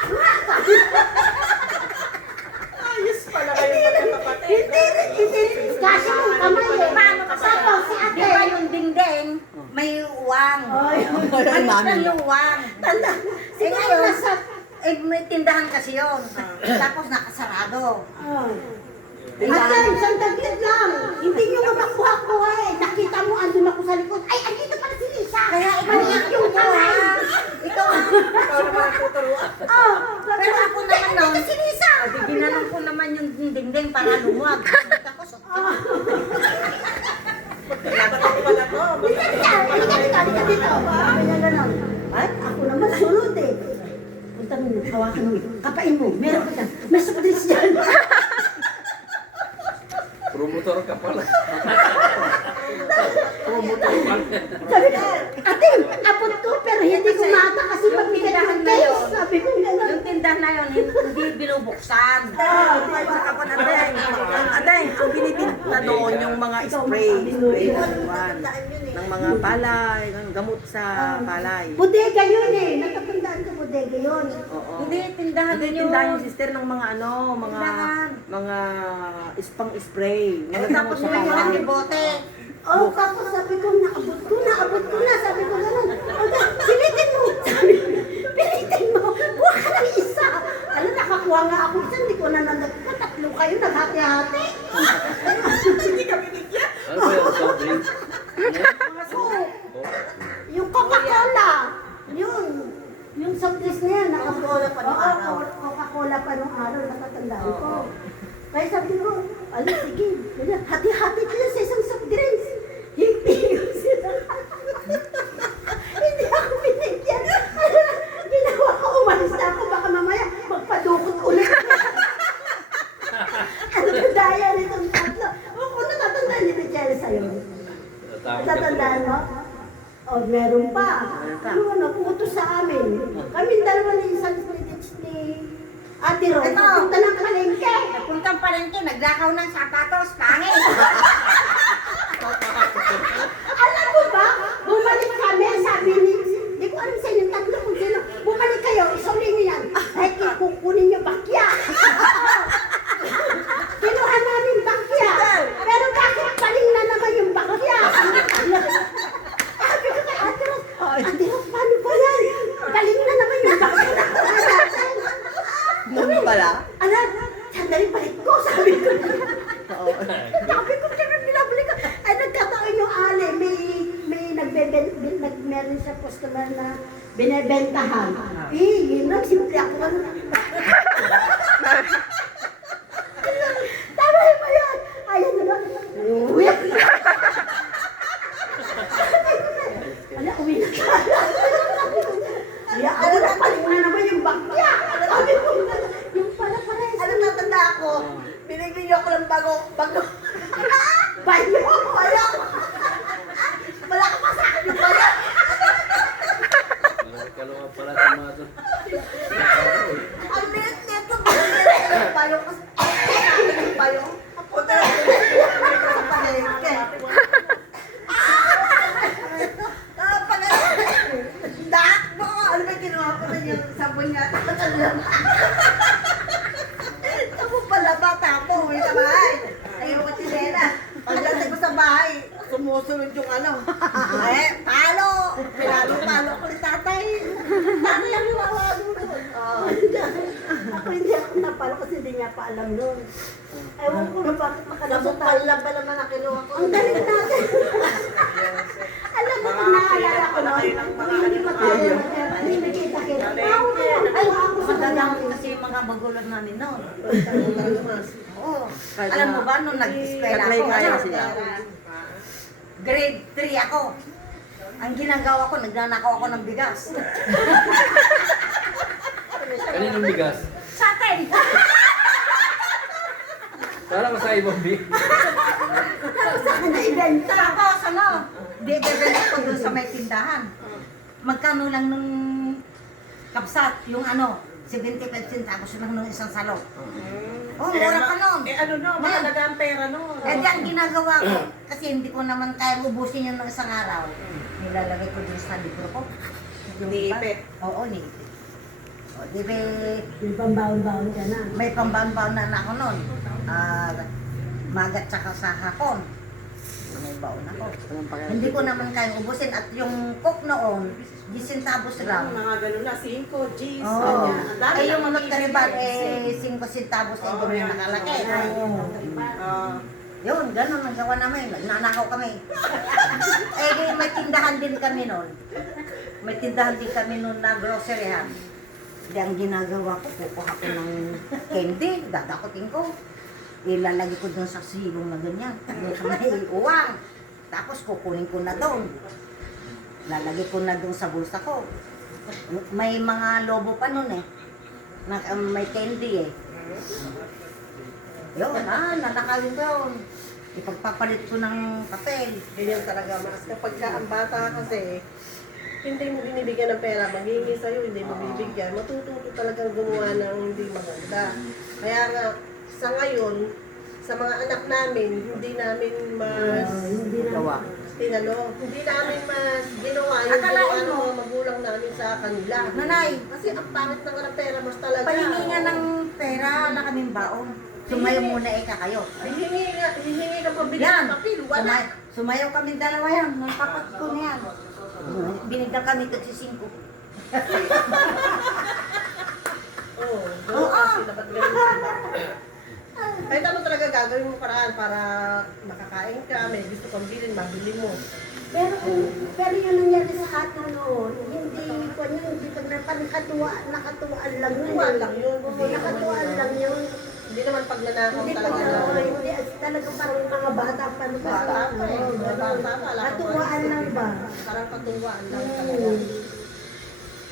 Ayos pala kayo magkakapatid. Hindi. Kasi yung kamay eh. Paano ka Tapos si ate. Di ba yung dingding, may uwang. Ano lang yung uwang? Eh ngayon, may tindahan kasi yun. Tapos nakasarado. Ate, isang taglit lang. Hindi nyo mabakuha-kuha eh. Nakita mo, andun ako sa likod. Ay, andito pala si Lisa. Kaya ikaw Maliit yung kamay. Ikaw ang Pero ako naman nun, Andito si Lisa. ginanong ko naman yung dingding para lumuwag. Tapos, Hindi dito. Sabi niya gano'n. Ay, ako naman sunod eh. Punta mo, hawakan mo. Kapain mo. Meron ka dyan. May surprise dyan. Promotor ka pala. Sabi ko, ate, abot ko pero hindi ko mata kasi magbigay ng case. Sabi ko gano'n. Yung tindahan na yun, hindi binubuksan. Saka pa natin. Ang binibinta doon yung mga spray ng mga palay, ng gamot sa palay. Bodega yun eh. Natatandaan ko bodega yun. Oo. Hindi, tindahan Hindi yun. tindahan yung sister ng mga mga spang spray. Mga Tapos gamot sa may mga palay. bote. Oh, tapos sabi ko, naabot ko na. Sabi ko gano'n. Pilitin mo. Sabi ko, pilitin mo. Buha ka ng isa. Alam, nakakuha nga ako isa. Hindi ko na tatlo kayo, naghati-hati. Hindi kami bigyan. Ano ba yung soft drink? Yung Coca-Cola. Yun. Yung soft drinks na yan. Coca-Cola pa nung araw. Coca-Cola pa nung araw. Nakatandaan ko. Kaya sabi ko, alam, sige. Hati-hati ko yan sa isang soft drinks. Hindi ko sila. Hindi ako binigyan. Ginawa ko, umalis na ako. Baka mamaya magpadukot ulit. Ano na daya nitong tatlo? Kung natatandaan ni Michelle sa'yo. Natatandaan mo? O, meron pa. Ano, pumuntos sa amin. Kami dalawa ni isang Swedish ni Ate Ro. Ito. Punta ng palengke. Napuntang palengke, naglakaw ng sapatos, pangit. Alam mo ba, bumalik kami, sabi ni, hindi ko alam sa inyo, tatlo kung sino, bumalik kayo, isulin niyo yan. Ay, kukunin niyo bakya. Kinuha namin bakya. Pero bakit paling na naman yung bakya? Sabi ko kay Ate Ros, paano ba yan? Paling na naman yung bakya na kuha natin. Noon pala? Alam, sandali balik ko, sabi ko. Sabi ko, binabalik ko. Ay, nagkataon yung ali, meron siya customer na binebentahan. Yun lang, simple ako. Tama ba yan? Ayan na ba? Uwi. Ala, uwi na ka. Ako na paling na naman yung bakya. Sabi ko, yung pala. Alam, natanda ako, binigyan niyo ako ng bago. Bayo! Wala ka pa sa akin yung bayo. Kalungan pala sa mga to. Ang liit-liit ko, binigyan ng bayo. Kasi yung bayo. Ako na sa palengke. Dak mo! Ano ba ginawa ko na yung sabon niya? Ako pala ba, tapo, uwi sa bahay. Ayun ko sinena. Pagdating ko sa bahay, sumusunod yung ano. Palo! Palo ko ni tatay. Tatay ang iwawa doon. Ako hindi ako napalo kasi hindi niya pa alam nun. Ewan ko na bakit makalabot tayo. Napupal lang ba naman na kinuha ko? Ang galing natin. Alam mo kung naalala ko nun, kung hindi pa tayo hindi nakita-kita. Ay, ako sa Madadami kasi yung mga magulang namin noon. Oo. Alam mo ba, nung nag-eskwela ako, grade 3 ako. Ang ginagawa ko, nagnanakaw ako ng bigas. Kaninong bigas? Sa akin! Para sa ibang big. Tapos ako na ibenta. Tapos ano, bibibenta ko doon sa may tindahan. Magkano lang nung kapsat, yung ano, 75 centavos lang nung isang salok. Oh, mura pa nun. ano no, mahalaga ang pera no. Eh di ang ginagawa ko, kasi hindi ko naman kaya ubusin yun ng isang araw. Nilalagay ko dun sa libro ko. Niipit. Oo, niipit. O, di ba, May pambaon-baon ka na. may pambaon-baon na ako nun. Magat tsaka sa hapon. May baon ako. Hindi ko naman kaya ubusin. At yung cook noon, 10 centavos lang. Mga ganun na, 5, G's. Oo. Ay, yung mga kariban, 5 centavos ay ganyan nakalaki. Yun, ganun ang gawa namin. Nagnanakaw kami. May tindahan din kami noon. May tindahan din kami noon na groceryhan. Hindi ang ginagawa ko, kukuha ko ng candy, dadakutin ko. Ilalagay ko doon sa silong na ganyan. Yung sa may uwang. Tapos kukunin ko na doon. lalagay ko na doon sa bulsa ko. May mga lobo pa nun eh. May candy eh. Yun, nanakawin ko yun. Ipagpapalit ko ng papel. Ganyan talaga, mas kapag ka ang bata kasi, hindi mo binibigyan ng pera, maghihingi sa'yo, hindi mo bibigyan, matututo talagang gumawa ng hindi maganda. Kaya nga, sa ngayon, sa mga anak namin, hindi namin mas Gawa. hindi namin mas ginawa yung ginawa ng mga magulang namin sa kanila. Nanay, Kasi ang pangit ng pera mas talaga. pahingi nga ng pera, wala kaming baon. Sumayo muna kayo. Hihingi ka pabili Yan. ng papel, wala. Sumayaw kami dalawa yan. Nagpapat ko na yan. Binigyan kami tagsisingko. Oo. Oo. Dapat ganun sila. Kahit ano talaga gagawin mo paraan para makakain ka, may gusto kang bilhin, mabili mo. Pero yun nangyari sa atin noon, hindi pag nakatuwaan lang yun. Tuwan lang yun. Oo, nakatuwaan lang yun. Hindi naman pag nanakaw Hindi talaga. hindi talaga parang mga bata pa. Bata pa eh. Bata pa. Katuwaan lang ba? Parang patuwaan lang talaga.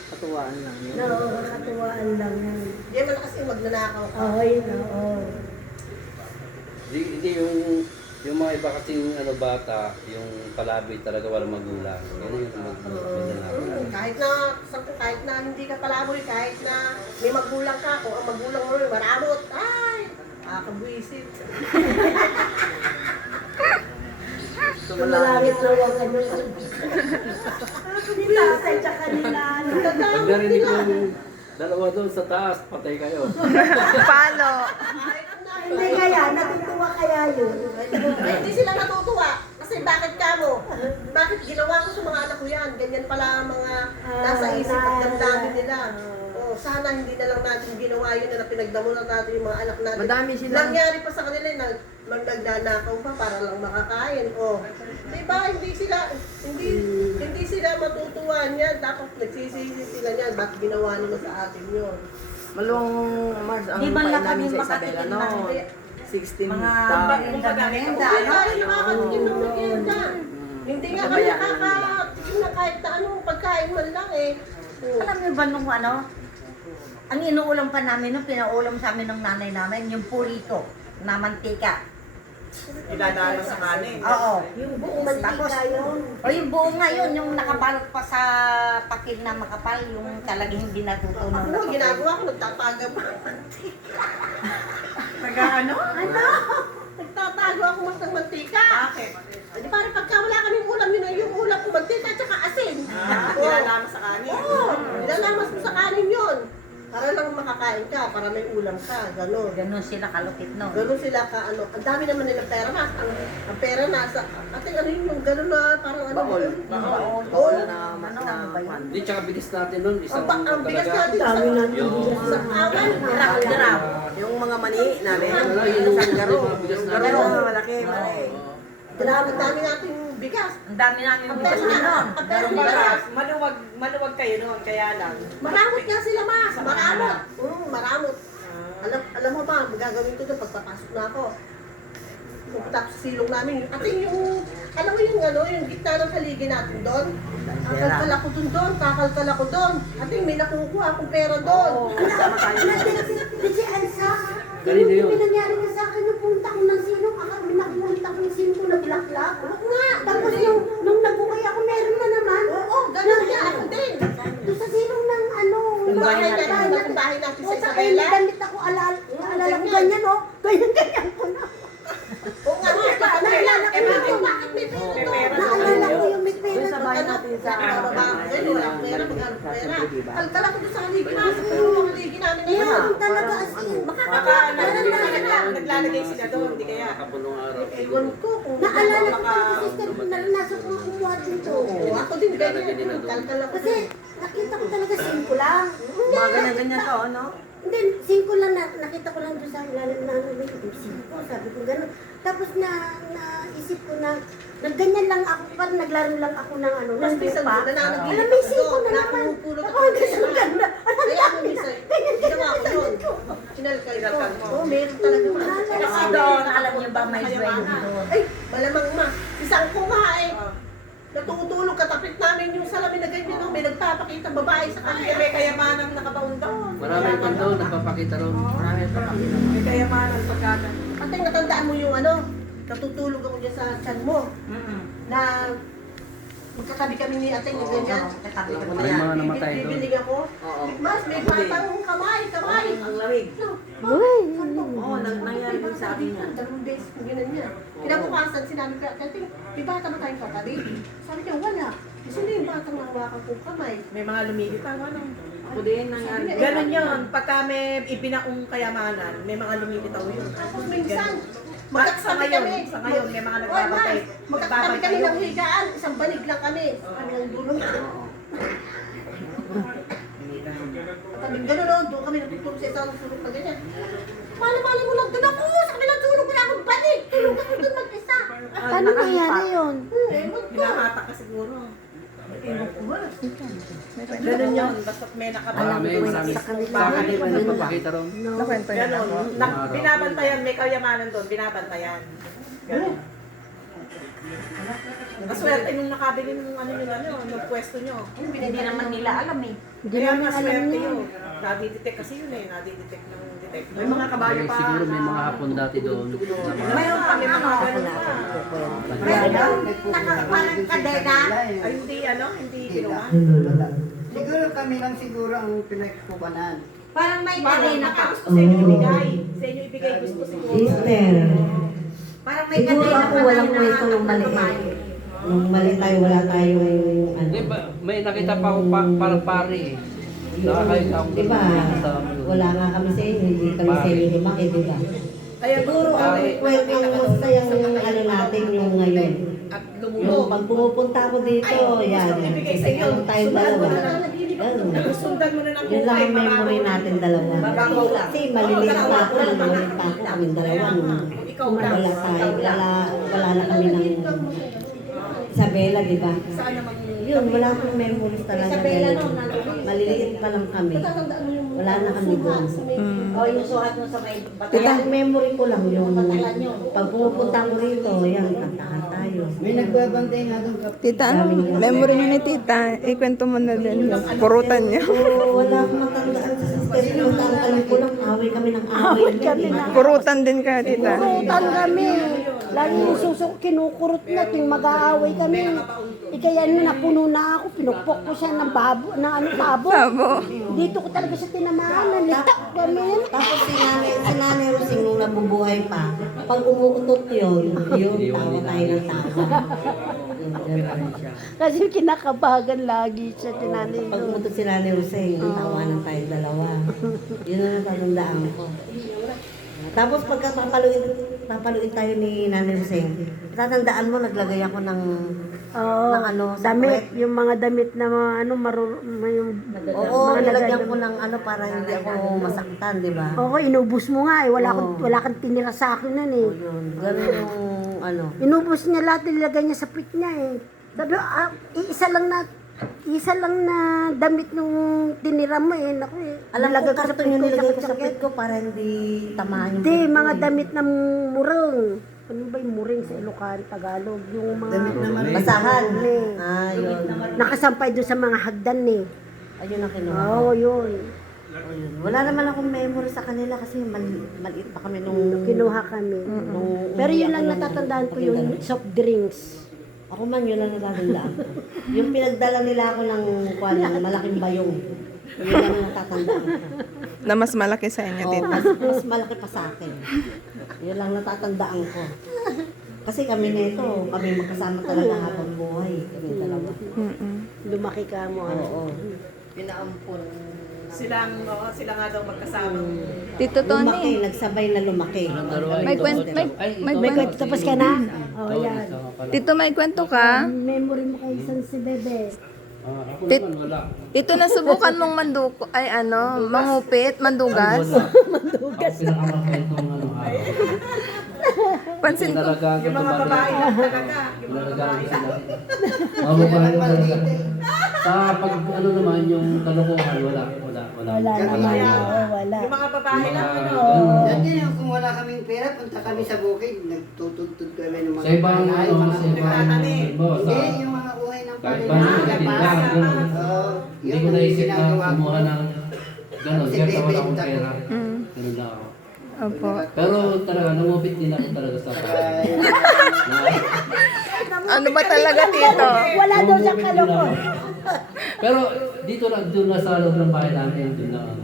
Katuwaan lang yun. Oo, katuwaan lang yun. Hindi man kasi magnanakaw ka. Oo, yun, oo. Hindi yung mga iba kasing bata, yung palabi talaga walang magulang. Yan yung magulang. Kahit na hindi ka palaboy, kahit na may magulang ka, kung ang magulang mo rin maramot, ay, kabwisit. Malangit na huwag ka nung nilasay tsaka nila. Narinig ko yung dalawa doon sa taas, patay kayo. Palo. Hindi kaya, natutuwa kaya yun. Hindi sila natutuwa. Kasi bakit ka mo? Bakit ginawa ko sa mga anak ko yan? Ganyan pala ang mga nasa isip at damdamin nila. Oh, sana hindi na lang natin ginawa yun na pinagdamunan natin yung mga anak natin. Madami sila. Nangyari pa sa kanila na nagnanakaw pa para lang makakain. Oh. Diba? Hindi sila matutuwa niyan. Tapos nagsisisi sila niyan. Bakit ginawa nila sa atin yun? Malong Mars ang Di man lang pain namin kami sa Isabela, makatikim no? ng 16 mga taon. merienda. Ay, nakakatikim ng merienda. Hindi nga kami nakakatikim na kahit na anong pagkain man lang eh. Oh. Alam niyo ba nung ang inuulam pa namin, nung pinaulam sa amin ng nanay namin, yung purito na mantika. Iladalo sa kanin. Oo. Yung buong mantika yun. O yung buo nga yun, yung nakabalot pa sa pakil na makapal, yung talagang hindi natutunan. Ako, ginagawa ko, nagtataga pa. Nag-ano? Nagtatago ako mas ng mantika. Bakit? Di parang pagka wala kaming ulam, yun yung ulam ko, mantika at saka asin. Nilalamas sa kanin. Oo, nilalamas mo sa kanin yun. Para lang makakain ka, para may ulam ka, gano'n. Ganon sila kalupit, no? Gano'n sila ka, ang dami naman nilang pera na. Ang pera nasa, ate ano yung gano'n na, parang ano. Baol. Oo. Baol na Hindi, tsaka bilis natin nun. Isang Ang bigas talaga. natin Dami natin Yung sa awan. Dirap. Yung mga mani namin. yung Isang garo. bigas Garo, natin. malaki, mali. Grabe, ang dami nating bigas. Ang dami namin Ang bukas pera na nun. ang pera nila. Maluwag kayo noon, kaya lang. Maramot nga sila, mas. Maramot. Maramot. Alam mo ba, magagawin ko doon pagpapasok na ako. Pupunta ako sa silong namin. Ating yung, alam mo yung gitna ng haligi natin doon? Kakalkal ako doon, kakalkal ako doon. Ating may nakukuha akong pera doon. Kasi Elsa, Kanina yun. yung nangyari na sa akin, nung punta ko ng sinong, napunta ko ng sinong ko naglaklak. Tapos nung nagukay ako, meron na naman. Oo, ganun niya. Ako din. Doon sa sinong ng ano, Yung bahay natin, yung bahay natin sa o sa Isabela. damit ako, alala ko ganyan, o. Ganyan ko na. Oo nga, naalala ko yun. Bakit may pera doon? Naalala ko yung may pera Sa bahay natin sa Baba ko ngayon, walang pera, maghanap pera. Kalkal ako doon sa haligi namin. Yung haligi namin na yun. Yun, talaga as in. Naglalagay sila doon, hindi kaya. Nakapulong araw. Ewan ko kung Naalala ko talaga, sister, naranasan ko kumuha dito. Oo, ako din ganyan. Kalkal ako. Kasi nakita ko talaga 5 lang. Mga ganyan-ganyan to, no? Hindi, 5 lang nakita ko lang doon sa ilalim na ano, 5, sabi ko gano'n. Tapos naisip ko na, nagganyan lang ako, parang naglaro lang ako ng ano, Mas ng minsan lupa. doon, nananaginip Alam, may ako 5 doon. na naman. Napupulot ako Ako, ng kasi pera. ang ganda. Ang Kaya dami ako minsan, ganyan, ginawa ko yun. Kinalkal ko. Oo, meron talaga mga. Kasi doon, alam niyo ba may duwende doon? Ay, malamang ma. Isang ko nga eh. Natutulog katapit namin yung sa salamin na ganyan, no? May nagpapakita babae sa kanya, may kayamanang nakabaon doon. Marami pa doon, nagpapakita ron. May kayamanan pagkata. At natandaan mo yung ano, natutulog ako dyan sa tiyan mo. Na magkatabi kami ni ate yung ganyan. May mga namatay doon. Bibinig ako. Mas, may batang kamay. Ang lamig. Oo, nangyari din sa akin yan. Dalawang beses ko ganun yan. Kinabukasan, sinabi ko, ate, may bata ba tayong katabi? Sabi niya, wala. Sino yung batang nahawakan kong kamay? May mga lumilitaw, ano? Ako din nangyari. Ganun yun. Pagka may ibinaong kayamanan, may mga lumilitaw yun. Tapos minsan, magkaksabi kami. Sa ngayon, may mga nagbabantay. Magkaksabi kami ng higaan. Isang banig lang kami. Hanggang dulo. Tabing gano'n, no? Doon kami natutulog sa isang sulok na ganyan. Mali mo lang, doon ako! Sa kabilang sulok ko na akong banig! Tulog ako doon mag-isa. Paano nangyari yun? Ewan ko. Hinahata ka siguro. Ewan ko ba? Ganun yun. Basta may Marami, marami. Sa kanila nagpapakita ron. Ganon. Binabantayan, may kayamanan doon, binabantayan. Ganon. Maswerte nung nakabili ng ano nyo, ng pwesto nyo. Hindi naman nila alam eh. Kaya maswerte yun. Nadidetect kasi yun eh, nadidetect ng detect. May mga kabayo pa. Siguro may mga hapon dati doon. Mayroon pa, may mga ganun pa. Mayroon, parang kadena. Ay, hindi kinuha. Siguro kami lang siguro ang pinagkubanan. Parang may Parang kadena ka. gusto sa inyo ibigay. Sa inyo ibigay gusto siguro. Sister, Parang may siguro kadena ako pa walang tayo na kwento ng maliit. Nung mali tayo, wala tayong ano. Di ba, may nakita pa akong parang pari eh. Nakakita akong Di ba? Wala nga kami sa inyo, hindi kami sa inyo lumaki, di ba? Kaya Siguro ang kwento ang masayang ano natin yung ngayon. at Yung lumubog. pag pumupunta ako dito, yan. ibigay sa inyo. Ano tayong dalawa. Ganun. Sundan mo na ng Yun lang buhay. ang memory natin dalawa. Bababaw lang. Kasi maliliit pa ako, maliliit pa ako, kaming dalawa. Nung Ikaw lang. wala tayo, wala na kami ng Isabela, di ba? Saan naman Yun, wala akong memories talaga. Isabela, no? Maliliit pa lang kami. Wala na kami doon. O yung suhat mo sa may Tita, memory ko lang yung pag pumupunta ko rito, yan, kantahan tayo. May nagbabantay nga doon kapatid. Tita, ano? Memory niyo ni tita. Ikwento mo na din. Yung purutan niyo. Oo, wala akong matandaan sa sister. Yung alam ko lang, away kami ng away. Purutan din ka, tita. Kurutan kami. Lagi yung susok kinukurot na tuwing mag-aaway kami. Kaya nung napuno na ako, pinukpok ko siya ng babo, ng ano, tabo. Tabo. Dito ko talaga siya tinamaan, nalitak kami. Tapos si Nanay Rosing nung nabubuhay pa, pag umuutot yun, tawa tayo ng tawa. Ganun siya. Kasi kinakabagan lagi siya tinanay Pag umutot si Nanay Rosing, tawanan tayo dalawa. Yun ang natandaan ko. Tapos pagka papaluin tayo ni Nanay Rosing, tatandaan mo, naglagay ako ng ano, sa damit, puwet. yung mga damit na mga ano, yung Oo, mga nilagyan nagagam- ko ng ano para hindi ako masaktan, di ba? Oo, inubos mo nga eh. Oo. Wala kang tinira sa akin nun eh. Yun, ganun yung ano. Inubos niya lahat, nilagay niya sa pit niya eh. Sabi, isa lang na damit nung tinira mo eh. Naku eh. Alam ko, Nilagay karton yung pit ko, nilagay ko sakit- sa pit ko para hindi tamaan yung Hindi, pit ko. mga damit ng murong. Ano ba yung muring sa Ilocano, Tagalog? Yung mga Damit naman. Basahan. Eh. Ah, yun. nakasampay doon sa mga hagdan eh. Ayun ang kinuha. Oo, yun. Ayun. Wala naman akong memory sa kanila kasi maliit pa kami nung Kinuha kami. nung Pero yun umuwi lang ako ng natatandaan ko, yung Maguindanao. soft drinks. Ako man, yun lang natatandaan ko. Yung pinagdala nila ako ng malaking bayong. Yun lang ang natatandaan ko. Na mas malaki sa inyo, Oo, tita. mas malaki pa sa akin. Yun lang natatandaan ko. Kasi kami nito, kami magkasama talaga habang buhay. Kami dalawa. Lumaki ka mo. Oo. Pinaampon. Sila nga daw magkasama. Tito Lumaki, Tony, nagsabay na lumaki. may kwento, May kwento tapos ka na? Oo, yan. Tito, may kwento ka? Memory mo kay San si Bebe. Ako Tit- naman wala. Ito nasubukan mong manduko, ay ano, mangupit, mandugas. Mandugas. Ako pinakamakwentong ano araw. Pansin ko. Pinalagaan ko Yung mga ito babae bakit? lang talaga. Yung mga Pinalagaan babae ko lang. sila. Mga babae talaga. Sa pag ano naman yung kalokohan, wala. Wala naman. Oo, wala. Yung mga babae lang, ano. Yan din yung kung wala kaming pera, punta kami sa bukid, nagtutugtog kami ng mga Sa ibang bahay, ano, mga sa ibang nagtatanim. halimbawa, sa Hindi, yung mga buhay ng Kahit paano nagtitinda, gano'n. Hindi ko naisip na kumuha ng gano'n, kaya wala akong pera. Ganun lang ako. Opo. Pero talaga, namupit din ako talaga sa bahay. Ano ba talaga, Tito? Wala daw siyang kalokon. Pero dito lang, doon na sa loob ng bahay namin, doon na ano.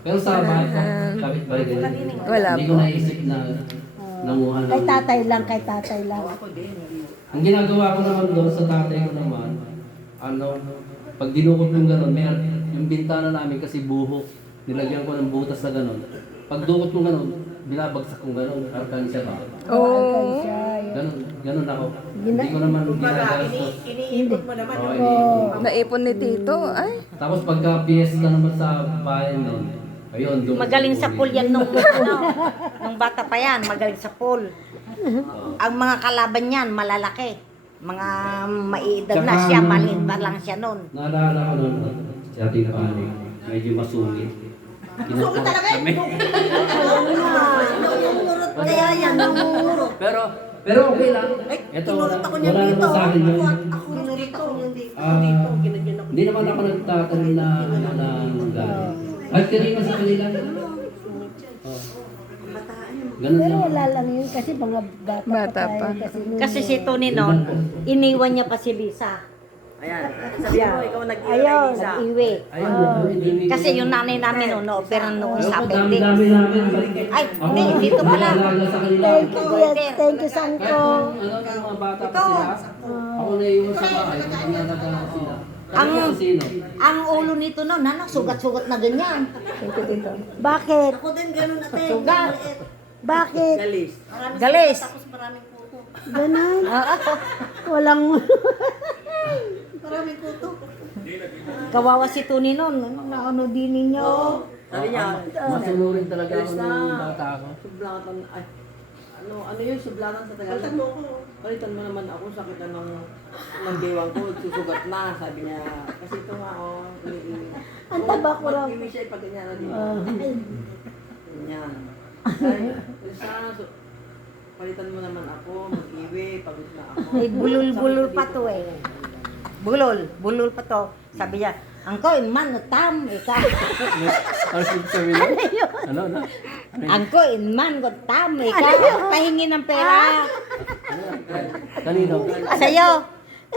Pero sa bahay ko, kapit-bahay din. Wala Hindi ko po. naisip na nanguha ng... Kay tatay lang, kay tatay lang. Ang ginagawa ko naman doon sa tatay ko naman, ano, pag dinukot yung gano'n, may yung bintana namin kasi buhok, nilagyan ko ng butas na gano'n. Pag dukot ko gano'n, binabagsak kong gano'n, arkansya ba? Oh. Ganun ako. Hindi ko naman ginagastos. Iniipot mo naman. Naipon ni Tito. Ay. Tapos pagka piyesta naman sa bahay nun, ayun, doon. Magaling sa pool yan nung, ano, nung bata pa yan, magaling sa pool. Ang mga kalaban niyan, malalaki. Mga maiidad na Tsaka, siya, maliit pa lang siya nun. Naalala ko nun, si ating panig, medyo masungit. Kinukot kami. Kaya yan, namumuro. Pero okay lang. Ito, wala naman sa akin yun. Hindi naman ako nagtatanim na galing. At kanina sa kanila. Ganun Pero lang. wala lang yun kasi mga bata pa. Kasi si Tony noon, iniwan niya pa si Lisa. Ayan. Sabi mo, ikaw nag-iwalay, Ayaw, Lisa. nag-iwi. Ayun, Kasi yung nanay namin noon, na-operan noon sa appendix. dami namin. Ay, hindi, dito pala. Naalala sa kanila. Thank you, Kahit Sanko. nung, yung mga bata pa sila, ako na iwan sa bahay, pinalaga ko sila. Kami ang sino? Ang ulo nito noon, ano, sugat-sugat na ganyan. Bakit? Ako din ganun na tayo. Sugat. Bakit? Galis. Galis. Tapos maraming kuto. Ganun? Walang... Maraming kuto. Kawawa si Tony noon. Ano din ninyo? Sabi niya, Masunurin talaga ako Galis na. nung bata ako. sublatan, ay, ano yun, sublatan sa Tagalog? Palitan mo ako. Palitan mo naman ako, sakit na ng bewang ko, susugat na, sabi niya. Kasi ito nga, Ang taba ko lang. Mag-iwi siya, pag ganyan na dito. Ganyan. Ay, sana, palitan mo naman ako, mag-iwi, pagod na ako. May bulol-bulol pa to eh. Bulol pa to. Sabi niya, Angkoy, man, tam, ikaw. Ano sabi mo? Ano? Angkoy, man, tam, ikaw. Pahingi ng pera. Kanino? Sa'yo.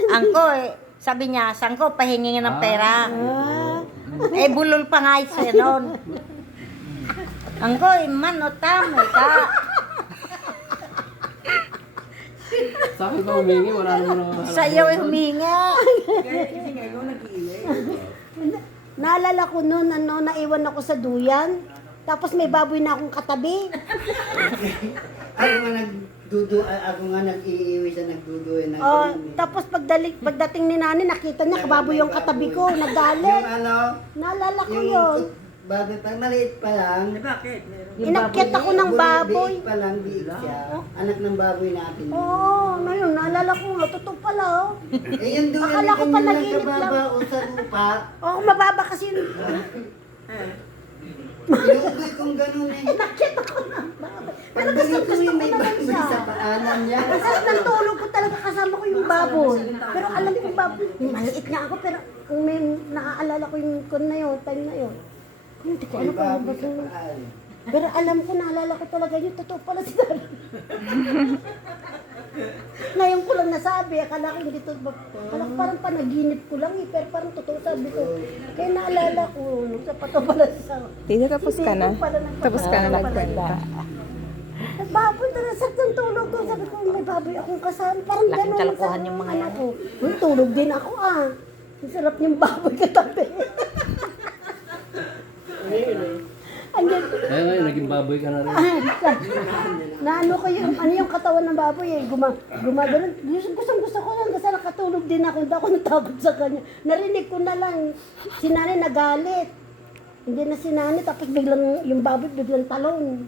Angkoy, sabi niya, sangko, pahingi ng pera. Eh, bulol pa nga siya noon. Angkoy, man, tam, ikaw. Sa akin pa humingi, wala naman ako. Sa'yo ay humingi. Kasi nga, ikaw nag-iwi. Naalala ko noon, naiwan ako sa duyan. Tapos may baboy na akong katabi. Ako nga nag-iiwi sa nagduduin. Oh, tapos pagdating ni Nani, nakita niya kababoy yung katabi ko, nagalit. Yung ano, Naalala ko yung yun. baboy pa, maliit pa lang. Bakit? Inakyat ako ng baboy. Biik pa lang, biik siya. Anak ng baboy natin. Oo, ngayon, naalala ko nga, totoo pala, oh. Eh, yung duyan Akala ko pa yung naginip lang. nagkababa o sa lupa. Oo, mababa kasi yun. Inuuboy kong ganun eh. Inakyat ako ng baboy. Pero Pagbalik ko gusto yung ko may naman baboy siya. sa paanan niya. Ang sarap ng tulog ko talaga, kasama ko yung baboy. Pero alam ko yung baboy, maliit nga ako, pero kung may naaalala ko yung time na yun. Hindi ko alam May kung ano ba baboy sa yun. paan. Pero alam ko, naalala ko talaga yun, totoo pala si Daddy. Ngayon ko lang nasabi, akala ko hindi totoo. Akala ko parang panaginip ko lang eh, pero parang totoo sabi ko. Kaya naalala ko, sa pato pala sa... Tito, tapos ka na? Tapos ka na nagkwenta. Baboy na nasaktan tulog ko. Sabi ko, may baboy akong kasama. Parang Laking gano'n. kalokohan yung mga yan. Uy, tulog din ako ah. Ang sarap yung baboy katabi. Andyan, Kaya ngayon, naging baboy ka na rin. naano ko yung katawan ng baboy eh, gumagano'n. Gusto ko lang kasi nakatulog din ako, hindi ako natakot sa kanya. Narinig ko na lang, si Nani nagalit. Hindi na si Nani, tapos biglang yung baboy biglang talon.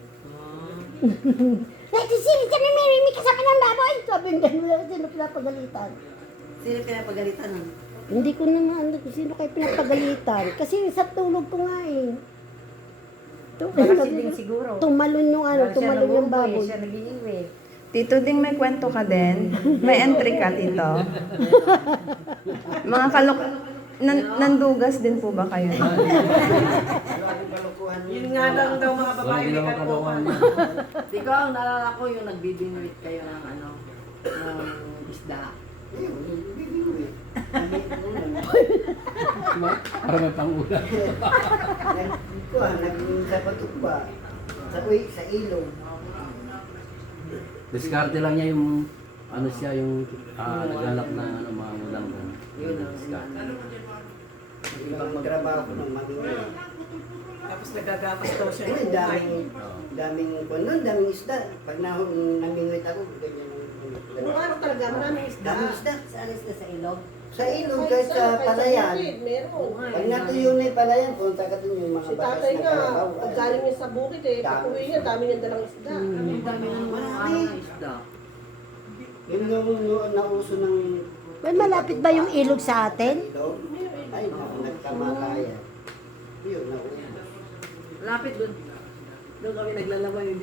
Sino ka na may kasama ng baboy? Sabi ng gano'n, sino pinapagalitan? Sino pinapagalitan nun? Hindi ko naman kung sino kayo pinapagalitan. Kasi sa tulog ko nga eh. Kasi din siguro. Tumalon yung Dahil siya tumalon yung nabubuhay, baboy. siya nag-iiwi. Tito Ding, may kwento ka din? May entry ka, Tito? Mga nandugas din po ba kayo? Yun nga lang daw mga babae may kalokohan. Ikaw, ang naalala ko yung nagbibingwit kayo ng ng isda. Para may pangulam. Nagsapatok ba? Sa ilong. Diskarte lang niya yung yung naghanap na mga ulam doon. Yun ang Diskarte. Ibang magtrabaho ko ng mamingay. Tapos nagagapas daw siya. Ay, daming isda. Pag namingwit ako, ganyan. Nung araw talaga, maraming isda. Daming isda. Saan is sa ilog? Sa ilog, kahit sa palayan. Meron. Pag natuyo na yung palayan, punta ka dun yung mga Si bakas tatay na nga, kalabaw. pag galing niya sa bukid eh, pag uwi niya, dami niya dalang isda. Ang dami ng mga isda. Yun yung nauso ng Well, malapit ba yung ilog sa atin? ilog. Ay, nagkamakaya. Yun, nauso. Lapit doon. Doon kami naglalabay yun.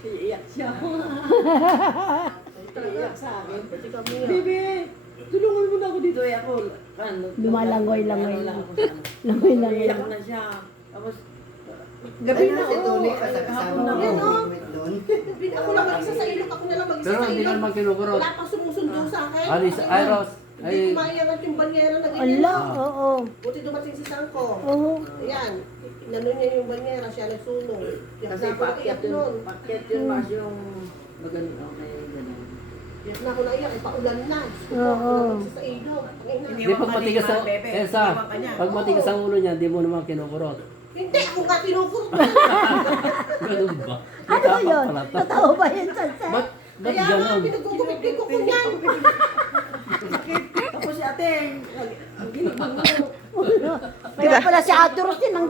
Iiyak siya. Iiyak sa akin. Pati kami nga. Bibi! Tulungan mo na ako dito. Eh ako. Lumalangoy-langoy. Iiyak Langoy-langoy. na siya. Tapos, Gabi na si Tony kasi kasama ko Yan, oh. namingwit doon. Ako lang mag-isa sa ilog, ako na lang mag-isa Pero sa hindi ilog. naman kinukurot. Wala pang sumusundo sa akin. Alis, Iros. Hindi kumayangat yung banyera na ganyan. Ala, oo. Buti dumating si Sangko. Oo. Ayan, inano niya yung banyera, siya nagsulong. kasi Iyak paakyat nun. yun. Paakyat yun mas yung maganda. Okay, ganun. Iyak na ako na iyak, paulan na. Oo. Ako sa ilog. Hindi pag matigas sa pag matigas ang ulo niya, hindi mo naman kinukurot. Hindi, ako nga kinukurot. Ganun ba? Ano yun? Pala to. Totoo ba yun, Sansan? Ba't Kaya nga, ganun? pinagugumit ko niyan. Ako si ate, ang ginibang mo. Kaya pala si Ate Ros din, ang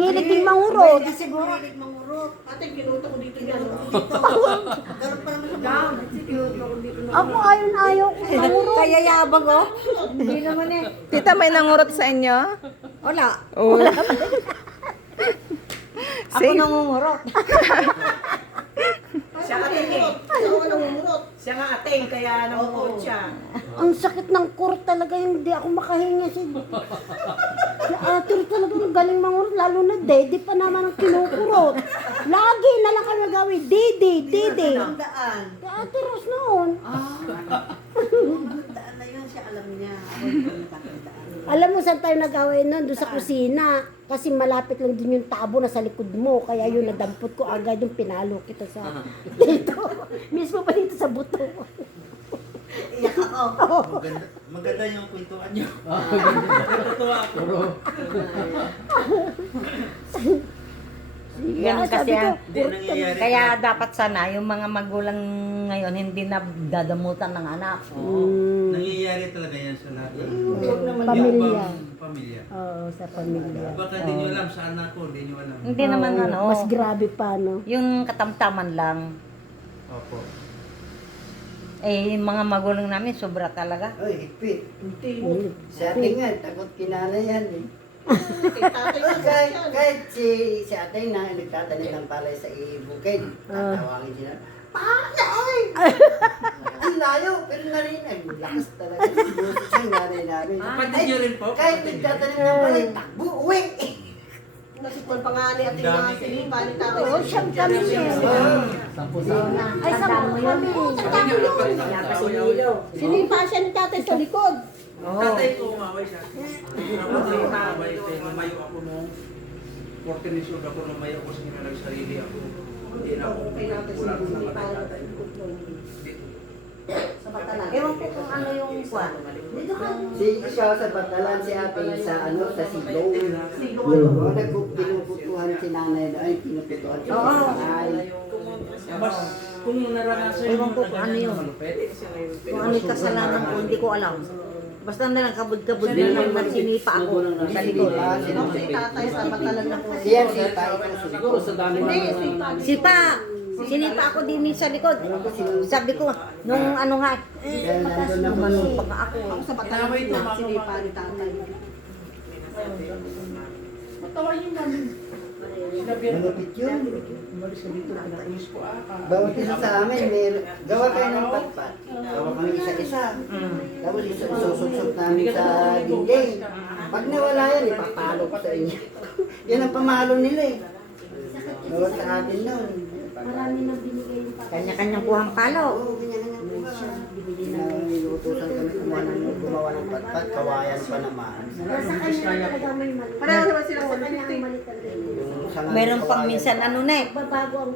hilig din mangurot. Hindi siguro mangurot. Ate, ginuto ko dito yan. Garot pa naman sa Down. Sige, ako dito na. Ako ayaw ko mangurot. Kaya yabang oh. Hindi naman eh. Tita, may nangurot sa inyo? Wala. Oh. Ako nangungurot. Siya nga tingin. Siya nga nangungurot. Siya nga ating, kaya nangungurot siya. Ang sakit ng kurot talaga, hindi ako makahinga si Ate Ros talaga ang galing mangurot, lalo na Dede pa naman ang kinukurot. Lagi na lang kami gawin, Dede. Daan. Kaya Ate Ros noon. Daan na yun, siya alam niya. Alam mo saan tayo nag-away nun? Doon sa kusina. Kasi malapit lang din yung tabo na sa likod mo. Kaya yun, nadampot ko agad yung pinalo kita sa dito. Mismo pa dito sa buto. Iyak ako. Maganda yung kwentuhan niyo. Yan kasi sabi ko, kaya dapat sana yung mga magulang ngayon hindi na dadamutan ng anak. Nangyayari talaga yan sa lahat. Pamilya. Pamilya. Oo, sa pamilya. Baka hindi nyo alam sa anak ko, hindi nyo alam. Hindi naman ano, Mas grabe pa, no? yung katamtaman lang. Opo. Eh, yung mga magulang namin, sobra talaga. Ay, higpit. Si ate nga, takot kinala yan eh. Kahit si ate na nagtatanim ng palay sa ibukid, tatawagin siya. Pala, oy! Ang layo, pero narinig. Lakas talaga. Buso siya yung nanay namin. Kapatid nyo rin po? Kahit nagtatanim ng palay, takbo, uwi! Nasikman pa nga ni ating mga silipa ni tatay. Oo, siyam kami siya. Sampu sa Ay, sa kami. Silipa siya ni tatay sa likod. Tatay ko umaway siya. Umaway, lumayo ako nung 14 years old ako, lumayo ako sa kanya nagsarili ako. Hindi na ako Okay natin si kulang sa Silipa. tatay. Sa batalan. Ewan ko kung ano yung kwan. Si siya sa Batalan, si ate sa sa Silong. Oo, pinuputuhan si nanay na, ay pinuputuhan si nanay. Mas kung naranasan Ewan ko kung ano yun. malupit. Kung ano yung kasalanan ko, hindi ko alam. Basta na lang kabud-kabud din lang na sinipa ako sa likod. Ako si tatay sa batalan na po. Siya si ikaw siguro sa dami Hindi, ng silipa. Sipa! Sinipa ako din sa likod. Sabi ko, nung ano nga, gumanon pa nga ako. Ako sa batalan na silipa ni tatay. Malapit yun. Bawat isa sa amin, gawa kayo ng patpat. Gawa kami isa-isa. Tapos isusot namin sa dingding. Pag nawala yan, ipapalo ko sa inyo. Yan ang pamalo nila eh. Gawa sa atin nun. Kanya-kanyang kuhang palo. Oo, ganyan-ganyan po ba? Nilutusan kami gumawa ng patpat, kawayan pa naman. Sa kanya talaga may mali. Pareho naman silang Sa kanya 150. ang mali talaga. Yung sangan ng Meron pang kawayan minsan pa. ano na eh. Babago ang